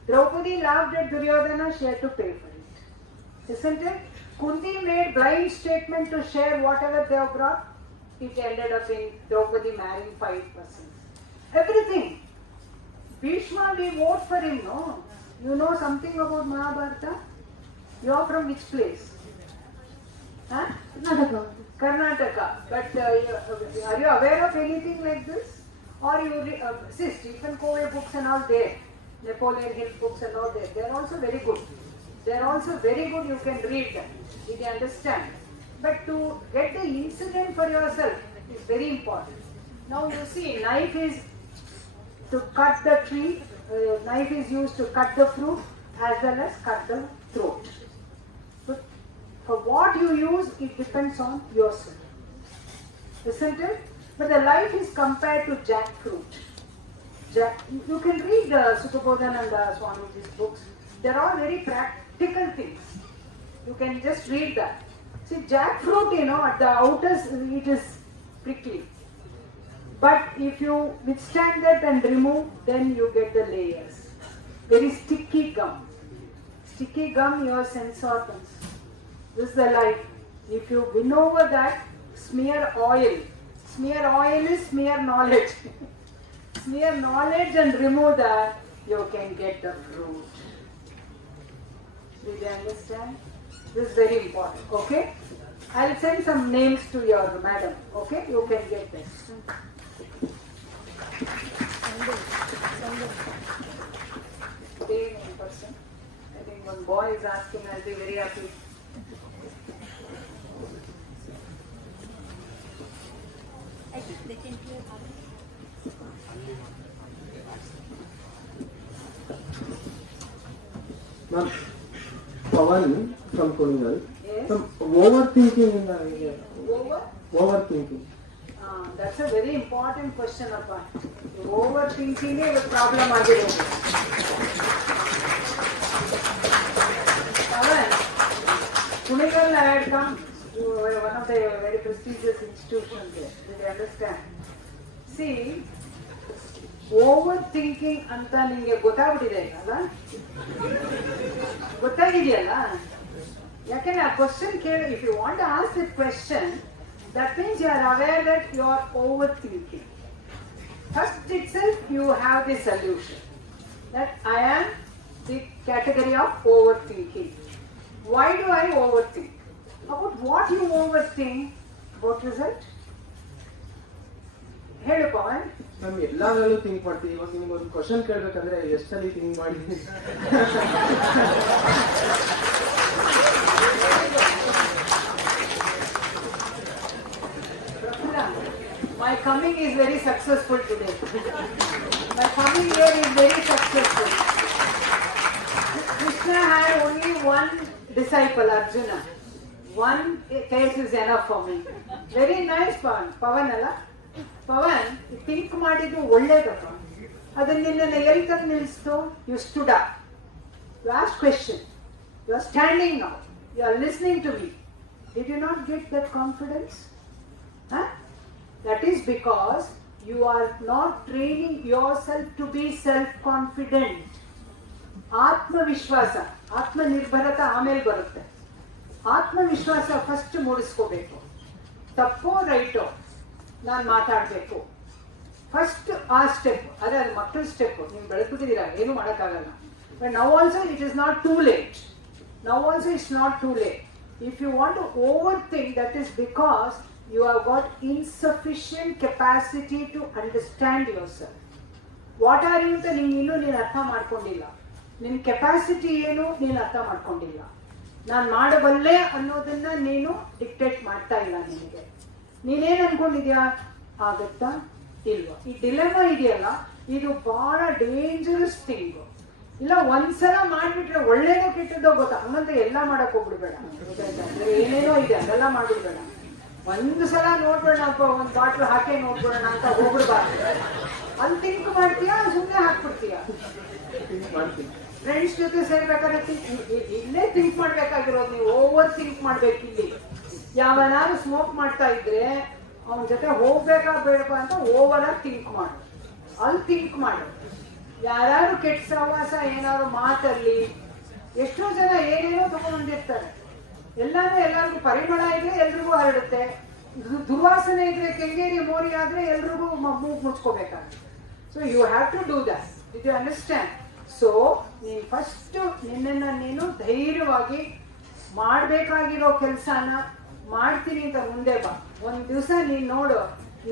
Draupadi laughed at Duryodhana, she had to pay for it. Isn't it? Kunti made blind statement to share whatever they have brought. It ended up in Draupadi marrying 5 persons. Everything. Bhishma, we vote for him, no? You know something about Mahabharata? You are from which place? Huh? Karnataka. But are you aware of anything like this? Or you see Stephen Covey books and all there. Napoleon Hill books and all there. They are also very good. They are also very good. You can read them. Did you understand? But to get the incident for yourself is very important. Now you see, knife is to cut the tree. Knife is used to cut the fruit as well as cut the throat. But for what you use, it depends on yourself. Isn't it? But the life is compared to jackfruit. You can read Sukhabodhananda Swamiji's books. They're all very practical things. You can just read that. See, jackfruit, at the outers it is prickly. But if you withstand that and remove, then you get the layers. Very sticky gum. Sticky gum, your sense organs. This is the life. If you win over that, smear oil. Smear oil is smear knowledge. Smear knowledge and remove that, you can get the fruit. Did you understand? This is very important. Okay? I'll send some names to your madam. Okay? You can get this. Today in person. I think one boy is asking, I'll be very happy. I think they can hear us. Ma'am, Pawan from Kolongal. Yes? Some overthinking in the area. Over? Overthinking. That's a very important question, Appa. Overthinking is a problem. Kunigal had come to one of the very prestigious institutions there. Did you understand? See, overthinking ಅಂತ ನಿಮಗೆ ಗೊತ್ತಾಗ್ಬಿಟ್ಟಿದೆ ಅಲ್ಲ ಗೊತ್ತಾಗಿದೆಯಲ್ಲ ಯಾಕಂದ್ರೆ ಆ question ಕೇಳಿ if you want to ask this question that means you are aware that you are overthinking. First itself you have the solution that I am the category of overthinking. Why do I overthink? About what you overthink? What result? ಹೇಳು Pavan. Ma'am ಎಲ್ಲಾದ್ರಲ್ಲೂ think ಮಾಡ್ತೀವಿ. ಇವಾಗ ನಿಮ್ಗೆ ಒಂದು question ಕೇಳಬೇಕಂದ್ರೆ ಎಷ್ಟಲ್ಲಿ think ಮಾಡಿದ್ದೀನಿ. My coming is very successful today. My coming here is very successful. Krishna had only one disciple Arjuna. One case is enough for me. Very nice Pavan. Pavan ಅಲ್ಲ? Pavan, think ಮಾಡಿದ್ದು ಒಳ್ಳೇದಪ್ಪ. ಅದನ್ನ ನಿನ್ನನ್ನು ಎಲ್ಲಿ ತಂದು ನಿಲ್ಲಿಸ್ತು? You stood up. You asked question. You are standing now. You are listening to me. Did you not get that confidence? Huh? That is because you are not training yourself to be self-confident. ಆತ್ಮವಿಶ್ವಾಸ, ಆತ್ಮನಿರ್ಭರತ ಆಮೇಲೆ ಬರುತ್ತೆ. ಆತ್ಮವಿಶ್ವಾಸ first ಮೂಡಿಸ್ಕೋಬೇಕು. ತಪ್ಪೋ ರೈಟೋ ನಾನು ಮಾತಾಡಬೇಕು, first ಆ step. ಅದೇ ಅದು ಮಕ್ಕಳ ಸ್ಟೆಪ್. ನೀವು ಬೆಳೆದ್ಬಿಟ್ಟಿದ್ದೀರಾ, ಏನು ಮಾಡೋಕ್ಕಾಗಲ್ಲ. But now also it is not too late. Now also it's not too late. If you want to overthink, that is because you have got insufficient capacity to understand yourself. What are you ಅಂತ ನೀನು ಅರ್ಥ ಮಾಡ್ಕೊಂಡಿಲ್ಲ. ನಿನ್ನ capacity ಏನು ನೀನು ಅರ್ಥ ಮಾಡ್ಕೊಂಡಿಲ್ಲ. ನಾನು ಮಾಡಬಲ್ಲೆ ಅನ್ನೋದನ್ನ ನೀನು ಡಿಕ್ಟೇಟ್ ಮಾಡ್ತಾ ಇಲ್ಲ. ನಿನಗೆ ನೀನೇನು ಅನ್ಕೊಂಡಿದ್ಯಾ? ಆಗತ್ತಾ ಇಲ್ವಾ? ಈ ಡಿಲೆಮಾ ಇದೆಯಲ್ಲ, ಇದು ಬಹಳ ಡೇಂಜರಸ್ ಥಿಂಗ್. ಇಲ್ಲ ಒಂದ್ಸಲ ಮಾಡ್ಬಿಟ್ರೆ ಒಳ್ಳೇದೋ ಕೆಟ್ಟದ್ದೋ ಗೊತ್ತಾ, ಹಂಗಂತ ಎಲ್ಲ ಮಾಡಕ್ ಹೋಗ್ಬಿಡ್ಬೇಡ. ಏನೇನೋ ಇದೆ ಅದೆಲ್ಲ ಮಾಡ್ಬಿಡ್ಬೇಡ. ಒಂದು ಸಲ ನೋಡ್ಬೇಡ, ಒಂದು ಬಾಟ್ಲು ಹಾಕೇ ನೋಡ್ಬೇಡ ಅಂತ ಹೋಗ್ಬಿಡ್ಬಾರ್ದು. ಅಲ್ಲಿ ಥಿಂಕ್ ಮಾಡ್ತೀಯಾ, ಸುಮ್ಮನೆ ಹಾಕ್ಬಿಡ್ತೀಯಾ? ಫ್ರೆಂಡ್ಸ್ ಜೊತೆ ಸೇರ್ಬೇಕಾದ್ರೆ ಇಲ್ಲೇ ಥಿಂಕ್ ಮಾಡ್ಬೇಕಾಗಿರೋದು. ನೀವು ಓವರ್ ಥಿಂಕ್ ಮಾಡ್ಬೇಕು. ಇಲ್ಲಿ ಯಾವನಾದ್ರು ಸ್ಮೋಕ್ ಮಾಡ್ತಾ ಇದ್ರೆ ಅವನ ಜೊತೆ ಹೋಗ್ಬೇಕಾ ಬೇಡವಾ ಅಂತ ಓವರ್ ಆಗಿ ಥಿಂಕ್ ಮಾಡು. ಅಲ್ಲಿ ಥಿಂಕ್ ಮಾಡು. ಯಾರು ಕೆಟ್ಟ ಸಹವಾಸ ಏನಾದ್ರು ಮಾತಲ್ಲಿ, ಎಷ್ಟೋ ಜನ ಏನೇನೋ ತಗೊಂಡಿರ್ತಾರೆ. ಎಲ್ಲರಿಗೂ ಪರಿಮಳ ಇದ್ರೆ ಎಲ್ರಿಗೂ ಹರಡುತ್ತೆ. ದುರ್ವಾಸನೆ ಇದ್ರೆ ಕೆಂಗೇರಿ ಮೋರಿ ಆದ್ರೆ ಎಲ್ರಿಗೂ ಮೂಗು ಮುಚ್ಕೋಬೇಕಾಗುತ್ತೆ. So you have to do that. Did you understand? So ನೀನು ಫಸ್ಟ್ ನಿನ್ನನ್ನು ನೀನು ಧೈರ್ಯವಾಗಿ ಮಾಡಬೇಕಾಗಿರೋ ಕೆಲಸನ ಮಾಡ್ತೀನಿ ಅಂತ ಮುಂದೆ ಬಾ. ಒಂದು ದಿವಸ ನೀನು ನೋಡು,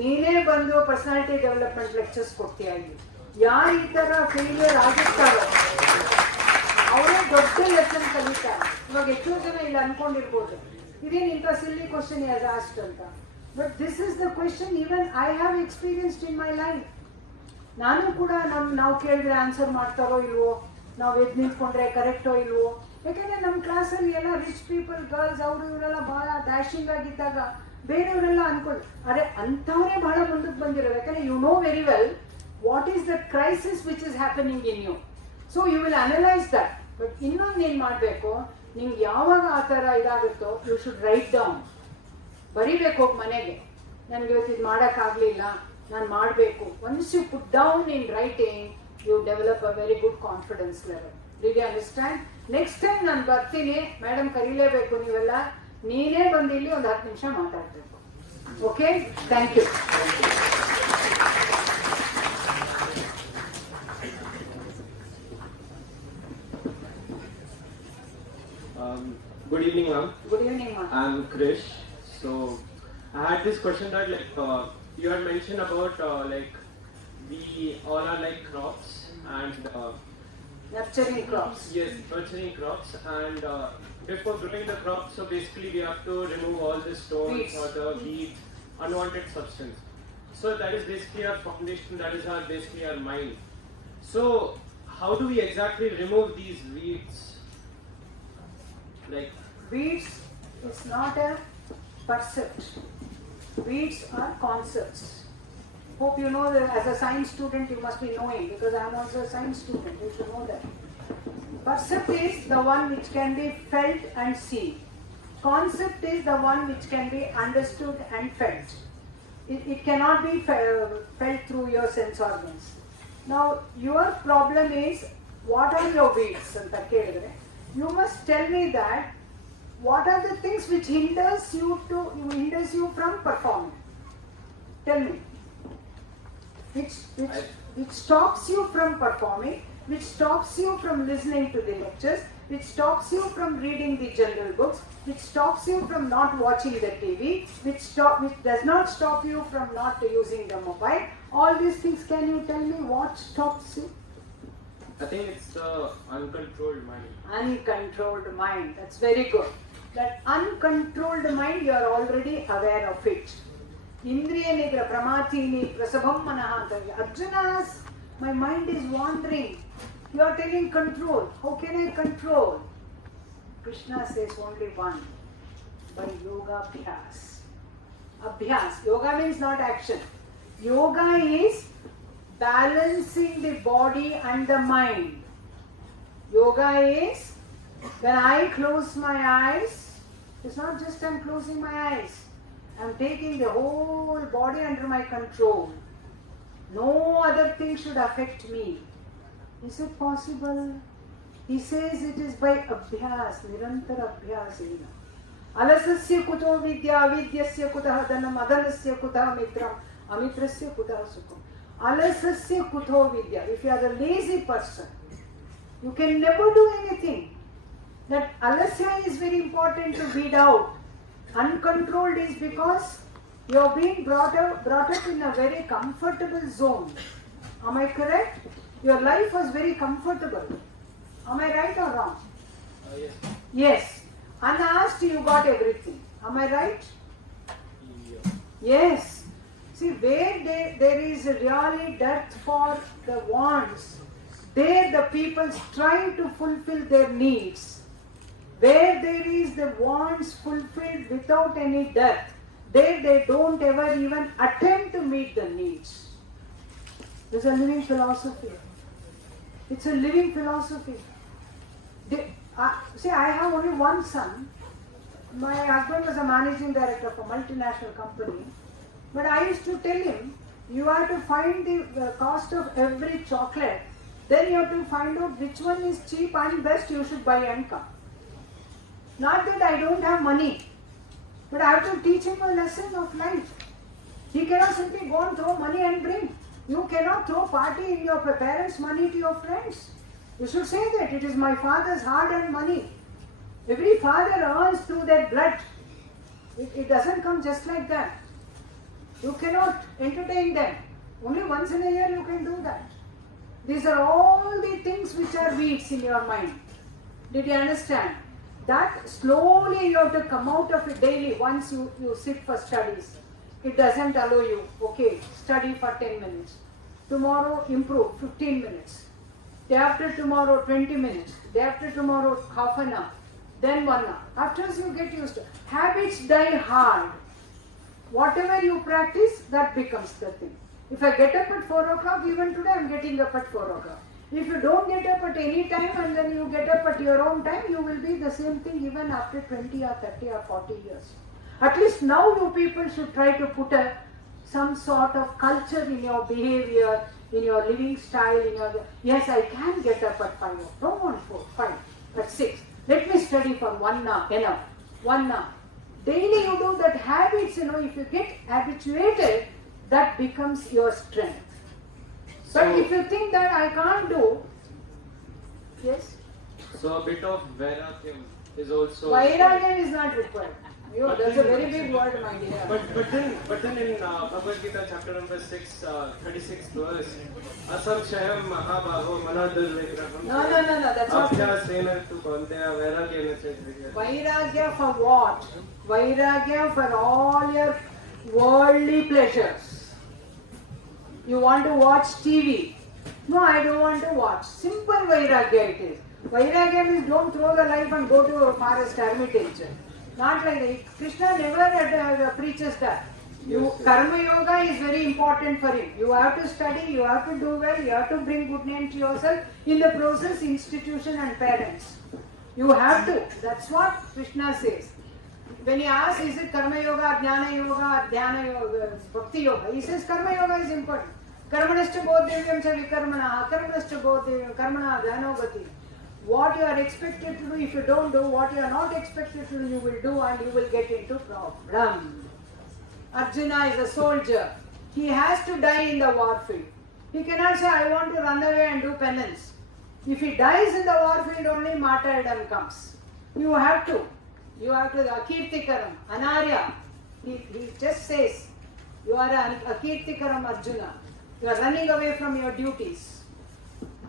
ನೀನೇ ಬಂದು ಪರ್ಸನಾಲಿಟಿ ಡೆವಲಪ್ಮೆಂಟ್ ಲೆಕ್ಚರ್ಸ್ ಕೊಡ್ತೀಯ. ಇಲ್ಲಿ ಯಾರು ಈ ಥರ ಫೇಲಿಯರ್ ಆಗಿರ್ತಾರೋ ಅವರೇ ದೊಡ್ಡ ಲೆಸನ್ ಕಲಿತಾರೆ. ಇವಾಗ ಎಷ್ಟೋ ಜನ ಇಲ್ಲಿ ಅನ್ಕೊಂಡಿರ್ಬೋದು, ಇದೇನು ಇಂಥ ಸಿಲ್ಲಿ ಕ್ವಶನ್ ಯಾಸ್ ಆಸ್ಕ್ಡ್ ಅಂತ. But this is the question even I have experienced in my life. ನಾನು ಕೂಡ ನಾವು ಕೇಳಿದ್ರೆ ಆನ್ಸರ್ ಮಾಡ್ತಾರೋ ಇಲ್ವೋ, ನಾವು ಎದ್ದು ನಿಂತ್ಕೊಂಡ್ರೆ ಕರೆಕ್ಟೋ ಇಲ್ವೋ. ಯಾಕೆಂದರೆ ನಮ್ಮ ಕ್ಲಾಸಲ್ಲಿ ಎಲ್ಲ ರಿಚ್ ಪೀಪಲ್, ಗರ್ಲ್ಸ್, ಅವರು ಇವರೆಲ್ಲ ಭಾಳ ಡ್ಯಾಶಿಂಗ್ ಆಗಿದ್ದಾಗ ಬೇರೆಯವರೆಲ್ಲ ಅನ್ಕೊಂಡು ಅರೆ ಅಂಥವರೇ ಭಾಳ ಮುಂದಕ್ಕೆ ಬಂದಿರೋದು. ಯಾಕಂದರೆ you know very well what is the crisis which is happening in you. So you will analyze that. But ಇನ್ನೊಂದು ಏನು ಮಾಡಬೇಕು, ನಿಮ್ಗೆ ಯಾವಾಗ ಆ ಥರ ಇದಾಗುತ್ತೋ ಯು ಶುಡ್ ರೈಟ್ ಡೌನ್. ಬರಿಬೇಕು ಹೋಗಿ ಮನೆಗೆ, ನನಗೆ ಇವತ್ತು ಇದು ಮಾಡೋಕ್ಕಾಗಲಿಲ್ಲ, ನಾನು ಮಾಡಬೇಕು. Once you put down in writing, you develop a very good confidence level. Did you understand? Next time ನಾನು ಬರ್ತೀನಿ, ಮೇಡಮ್ ಕರೀಲೇಬೇಕು ನೀವೆಲ್ಲ, ನೀನೇ ಬಂದು ಇಲ್ಲಿ ಒಂದು 10 ನಿಮಿಷ ಮಾತಾಡಬೇಕು. Okay, thank you. Good evening, ma'am. Good evening, ma'am. I'm Krish. So I had this question that you had mentioned about we all are like crops and Nurturing crops. yes, nurturing crops, and before growing the crops, so basically we have to remove all the stones Weeds. or the weeds, unwanted substance. So that is basically our foundation. That is basically our mind. So how do we exactly remove these weeds? Like Weeds is not a percept. Weeds are concepts. Hope you know that as a science student you must be knowing, because I am also a science student. You should know that. Percept is the one which can be felt and seen. Concept is the one which can be understood and felt. It cannot be felt through your sense organs. Now your problem is, what are your weeds? You must tell me that what are the things which hinders you from performing. Tell me. Which stops you from performing, which stops you from listening to the lectures, which stops you from reading the general books, which stops you from not watching the TV, which does not stop you from not using the mobile. All these things, can you tell me what stops you? I think it's the uncontrolled mind. Uncontrolled mind. That's very good. That uncontrolled mind, you are already aware of it. Indriya nigra pramatini prasabham manaha anta. Arjuna's, my mind is wandering. You are taking control. How can I control? Krishna says only one, by yoga abhyas. Abhyas. Yoga means not action. Yoga is balancing the body and the mind. Yoga is when I close my eyes, it's not just I'm closing my eyes. I'm taking the whole body under my control. No other thing should affect me. Is it possible? He says it is by abhyas, nirantara abhyasena. Alasasya kuto vidya, avidyasya kutah dhanam, adhanasya kutah mitram, amitrasya kutah sukham. Alasasya kuto vidya. If you are a lazy person, you can never do anything. That alasya is very important to weed out. Uncontrolled is because you are being brought up in a very comfortable zone. Am I correct? Your life was very comfortable. Am I right or wrong? Yes. Yes. Unasked you got everything. Am I right? Yeah. Yes. See, where there is really dearth for the wants, there the people try to fulfill their needs. Where there is the wants fulfilled without any dearth, there they don't ever even attempt to meet the needs. It's a living philosophy. It's a living philosophy. See, I have only one son. My husband was a managing director of a multinational company. But I used to tell him, you have to find the cost of every chocolate. Then you have to find out which one is cheap and best you should buy and come. Not that I don't have money, but I have to teach him a lesson of life. He cannot simply go and throw money and bring. You cannot throw party in your parents' money to your friends. You should say that it is my father's hard-earned money. Every father earns through their blood. It doesn't come just like that. You cannot entertain them. Only once in a year you can do that. These are all the things which are weeds in your mind. Did you understand? That slowly you have to come out of it daily once you sit for studies. It doesn't allow you, okay, study for 10 minutes. Tomorrow improve, 15 minutes. Day after tomorrow, 20 minutes. Day after tomorrow, half an hour. Then 1 hour. After you get used to it. Habits die hard. Whatever you practice, that becomes the thing. If I get up at 4 o'clock, even today I am getting up at 4 o'clock. If you don't get up at any time and then you get up at your own time, you will be the same thing even after 20 or 30 or 40 years. At least now you people should try to put some sort of culture in your behavior, in your living style, yes, I can get up at 5 o'clock. Don't want 4, 5, at 6. Let me study for 1 hour, enough. 1 hour. Daily you do that habits, if you get habituated, that becomes your strength. But if you think that I can't do, yes? So a bit of vairagyam is also... Vairagyam is not required. That's a very big word, my dear. But then in Bhagavad Gita chapter number 6, 36th verse, Asamshayam Mahabaho Manadar Vigraham. No, that's not. Abhyasena tu Bandya Vairagyam says. Vairagya for what? Vairagya for all your worldly pleasures. You want to watch TV? No, I don't want to watch. Simple Vairagya it is. Vairagya means don't throw the life and go to a forest hermitage. Not like that. Krishna never preaches that. Karma yoga is very important for him. You have to study, you have to do well, you have to bring good name to yourself. In the process, institution and parents. You have to. That's what Krishna says. When he asks, is it karma yoga, jnana yoga, dhyana yoga, bhakti yoga? He says karma yoga is important. Karmanascha bodhevyam cha vikarmana, karmanascha bodhevyam, karmana dhyanogati. What you are expected to do, if you don't do, what you are not expected to do, you will do and you will get into problem. Arjuna is a soldier. He has to die in the warfield. He cannot say, I want to run away and do penance. If he dies in the warfield, only martyrdom comes. You have to. You have to, Akirtikaram, Anarya. He just says, you are an Akirtikaram Arjuna. You are running away from your duties.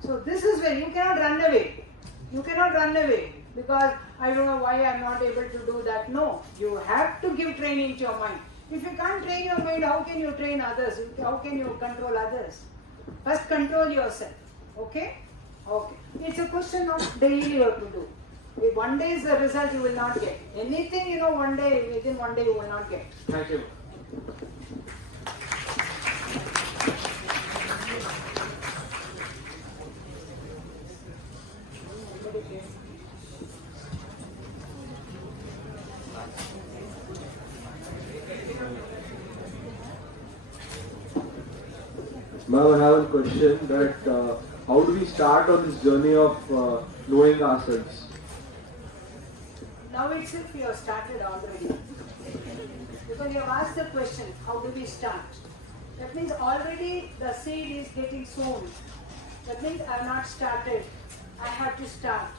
So this is where you cannot run away. You cannot run away because I don't know why I am not able to do that. No, you have to give training to your mind. If you can't train your mind, how can you train others? How can you control others? First control yourself. Okay? Okay. It's a question of daily you have to do. If one day is the result, you will not get. Anything you know one day, within one day you will not get. Thank you. Ma'am, I have a question that how do we start on this journey of knowing ourselves? Now itself you have started already. Because you have asked the question, how do we start? That means already the seed is getting sown. That means I have not started. I have to start.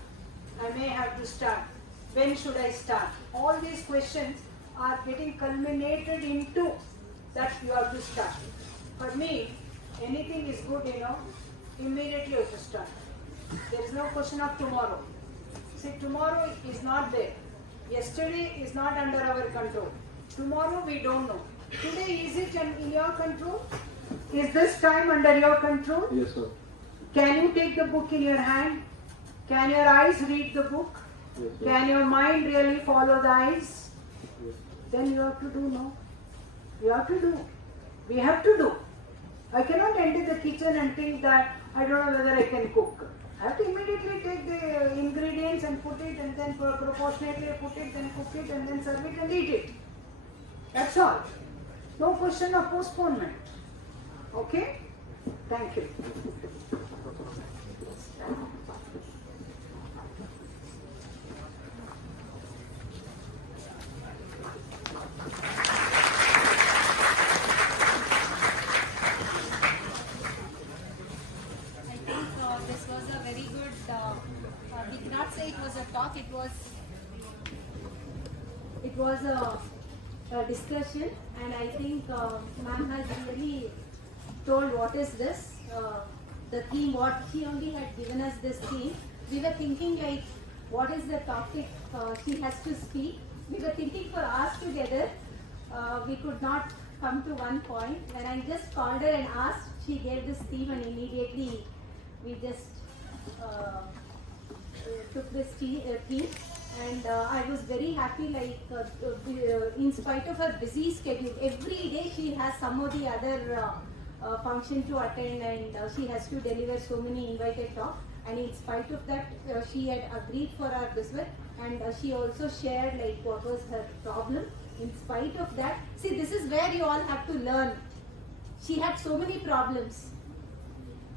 I may have to start. When should I start? All these questions are getting culminated into that you have to start. For me, anything is good, immediately you have to start. There is no question of tomorrow. See, tomorrow is not there. Yesterday is not under our control. Tomorrow we don't know. Today, is it in your control? Is this time under your control? Yes, sir. Can you take the book in your hand? Can your eyes read the book? Yes, sir. Can your mind really follow the eyes? Yes. Then you have to do, no? You have to do. We have to do. I cannot enter the kitchen and think that I don't know whether I can cook. I have to immediately take the ingredients and put it, and then proportionately put it, then cook it, and then serve it and eat it. That's all. No question of postponement. Okay? Thank you. I think this was a very good, we cannot say it was a talk, it was a discussion, and I think ma'am has really told what is this, the theme, what she only had given us this theme. We were thinking like, what is the topic she has to speak. We were thinking for hours together, we could not come to one point. When I just called her and asked, she gave this theme, and immediately we just took this theme, and I was very happy, like in spite of her busy schedule, every day she has some or the other function to attend, and she has to deliver so many invited talks, and in spite of that she had agreed for our visit, and she also shared like what was her problem. In spite of that, see, this is where you all have to learn. She had so many problems.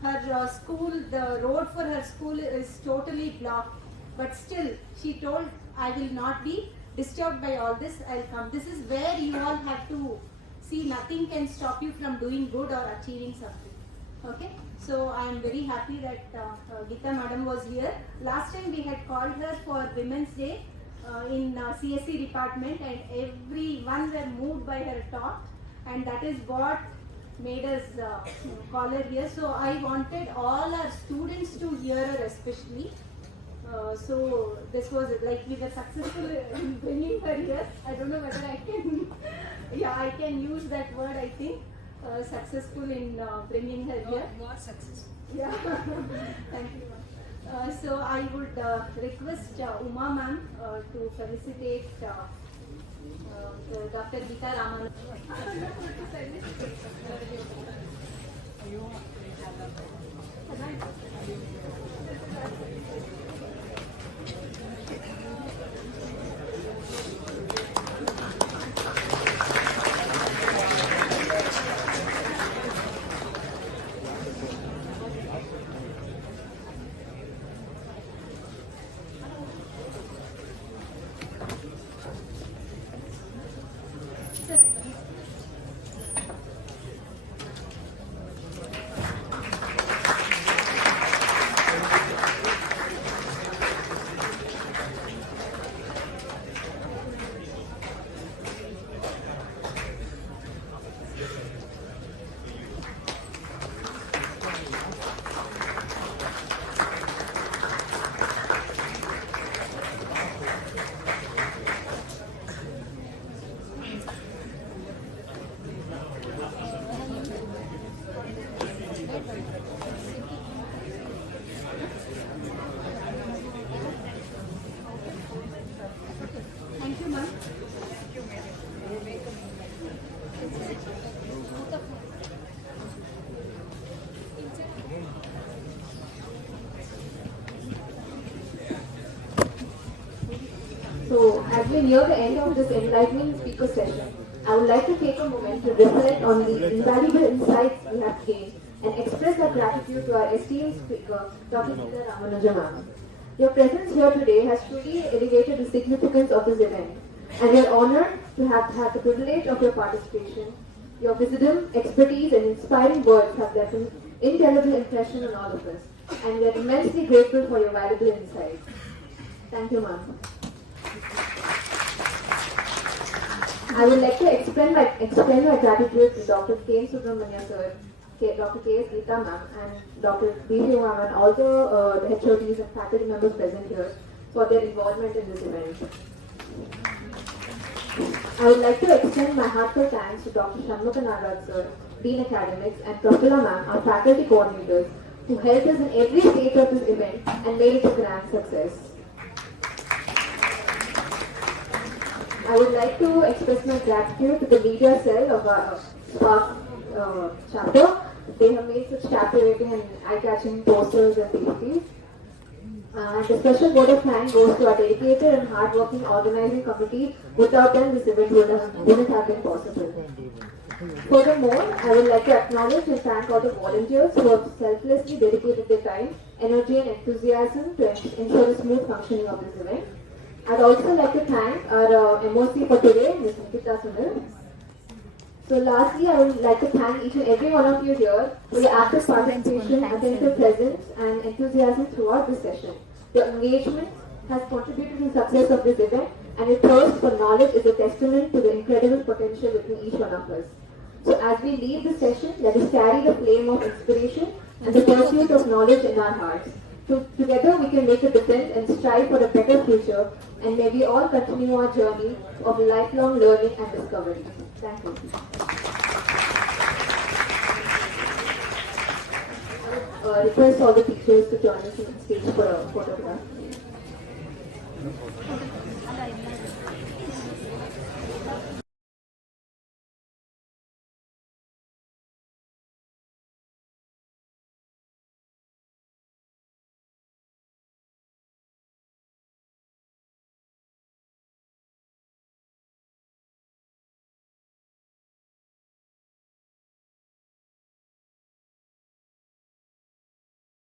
Her school, the road for her school is totally blocked. But still, she told, I will not be disturbed by all this, I'll come. This is where you all have to see, nothing can stop you from doing good or achieving something. Okay? So, I am very happy that Geetha Madam was here. Last time we had called her for Women's Day in CSE department, and everyone were moved by her talk, and that is what made us call her here. So I wanted all our students to hear her especially. So this was like we were successful in bringing her here. I don't know whether I can, yeah, I can use that word, I think. Successful in bringing her here. You are successful. Yeah, thank you. So I would request Uma ma'am to felicitate Dr. Geetha Ramanujam. As we near the end of this enlightening speaker session, I would like to take a moment to reflect on the invaluable insights we have gained and express our gratitude to our esteemed speaker, Dr. Geetha Ramanujam ma'am. Your presence here today has truly elevated the significance of this event, and we are honored to have had the privilege of your participation. Your wisdom, expertise, and inspiring words have left an indelible impression on all of us, and we are immensely grateful for your valuable insights. Thank you, ma'am. I would like to extend my gratitude to Dr. K. Subramania sir, Dr. K. Geetha ma'am, and Dr. B.V. ma'am, and all the HODs and faculty members present here for their involvement in this event. I would like to extend my heartfelt thanks to Dr. Shanmugha Nagaraj sir, Dean Academics, and Prafula ma'am, our faculty coordinators, who helped us in every stage of this event and made it a grand success. I would like to express my gratitude to the media cell of our Spark chapter. They have made such captivating and eye-catching posters and PPTs. And a special word of thanks goes to our dedicated and hard-working organizing committee. Without them, this event wouldn't have been possible. Furthermore, I would like to acknowledge and thank all the volunteers who have selflessly dedicated their time, energy, and enthusiasm to ensure the smooth functioning of this event. I'd also like to thank our MOC for today, Ms. Nikita Sunil. So lastly, I would like to thank each and every one of you here for your active participation, attentive presence, and enthusiasm throughout this session. Your engagement has contributed to the success of this event, and your thirst for knowledge is a testament to the incredible potential within each one of us. So as we leave this session, let us carry the flame of inspiration and the pursuit of knowledge in our hearts. Together we can make a difference and strive for a better future, and may we all continue our journey of lifelong learning and discovery. Thank you. I request all the teachers to join us on stage for a photograph.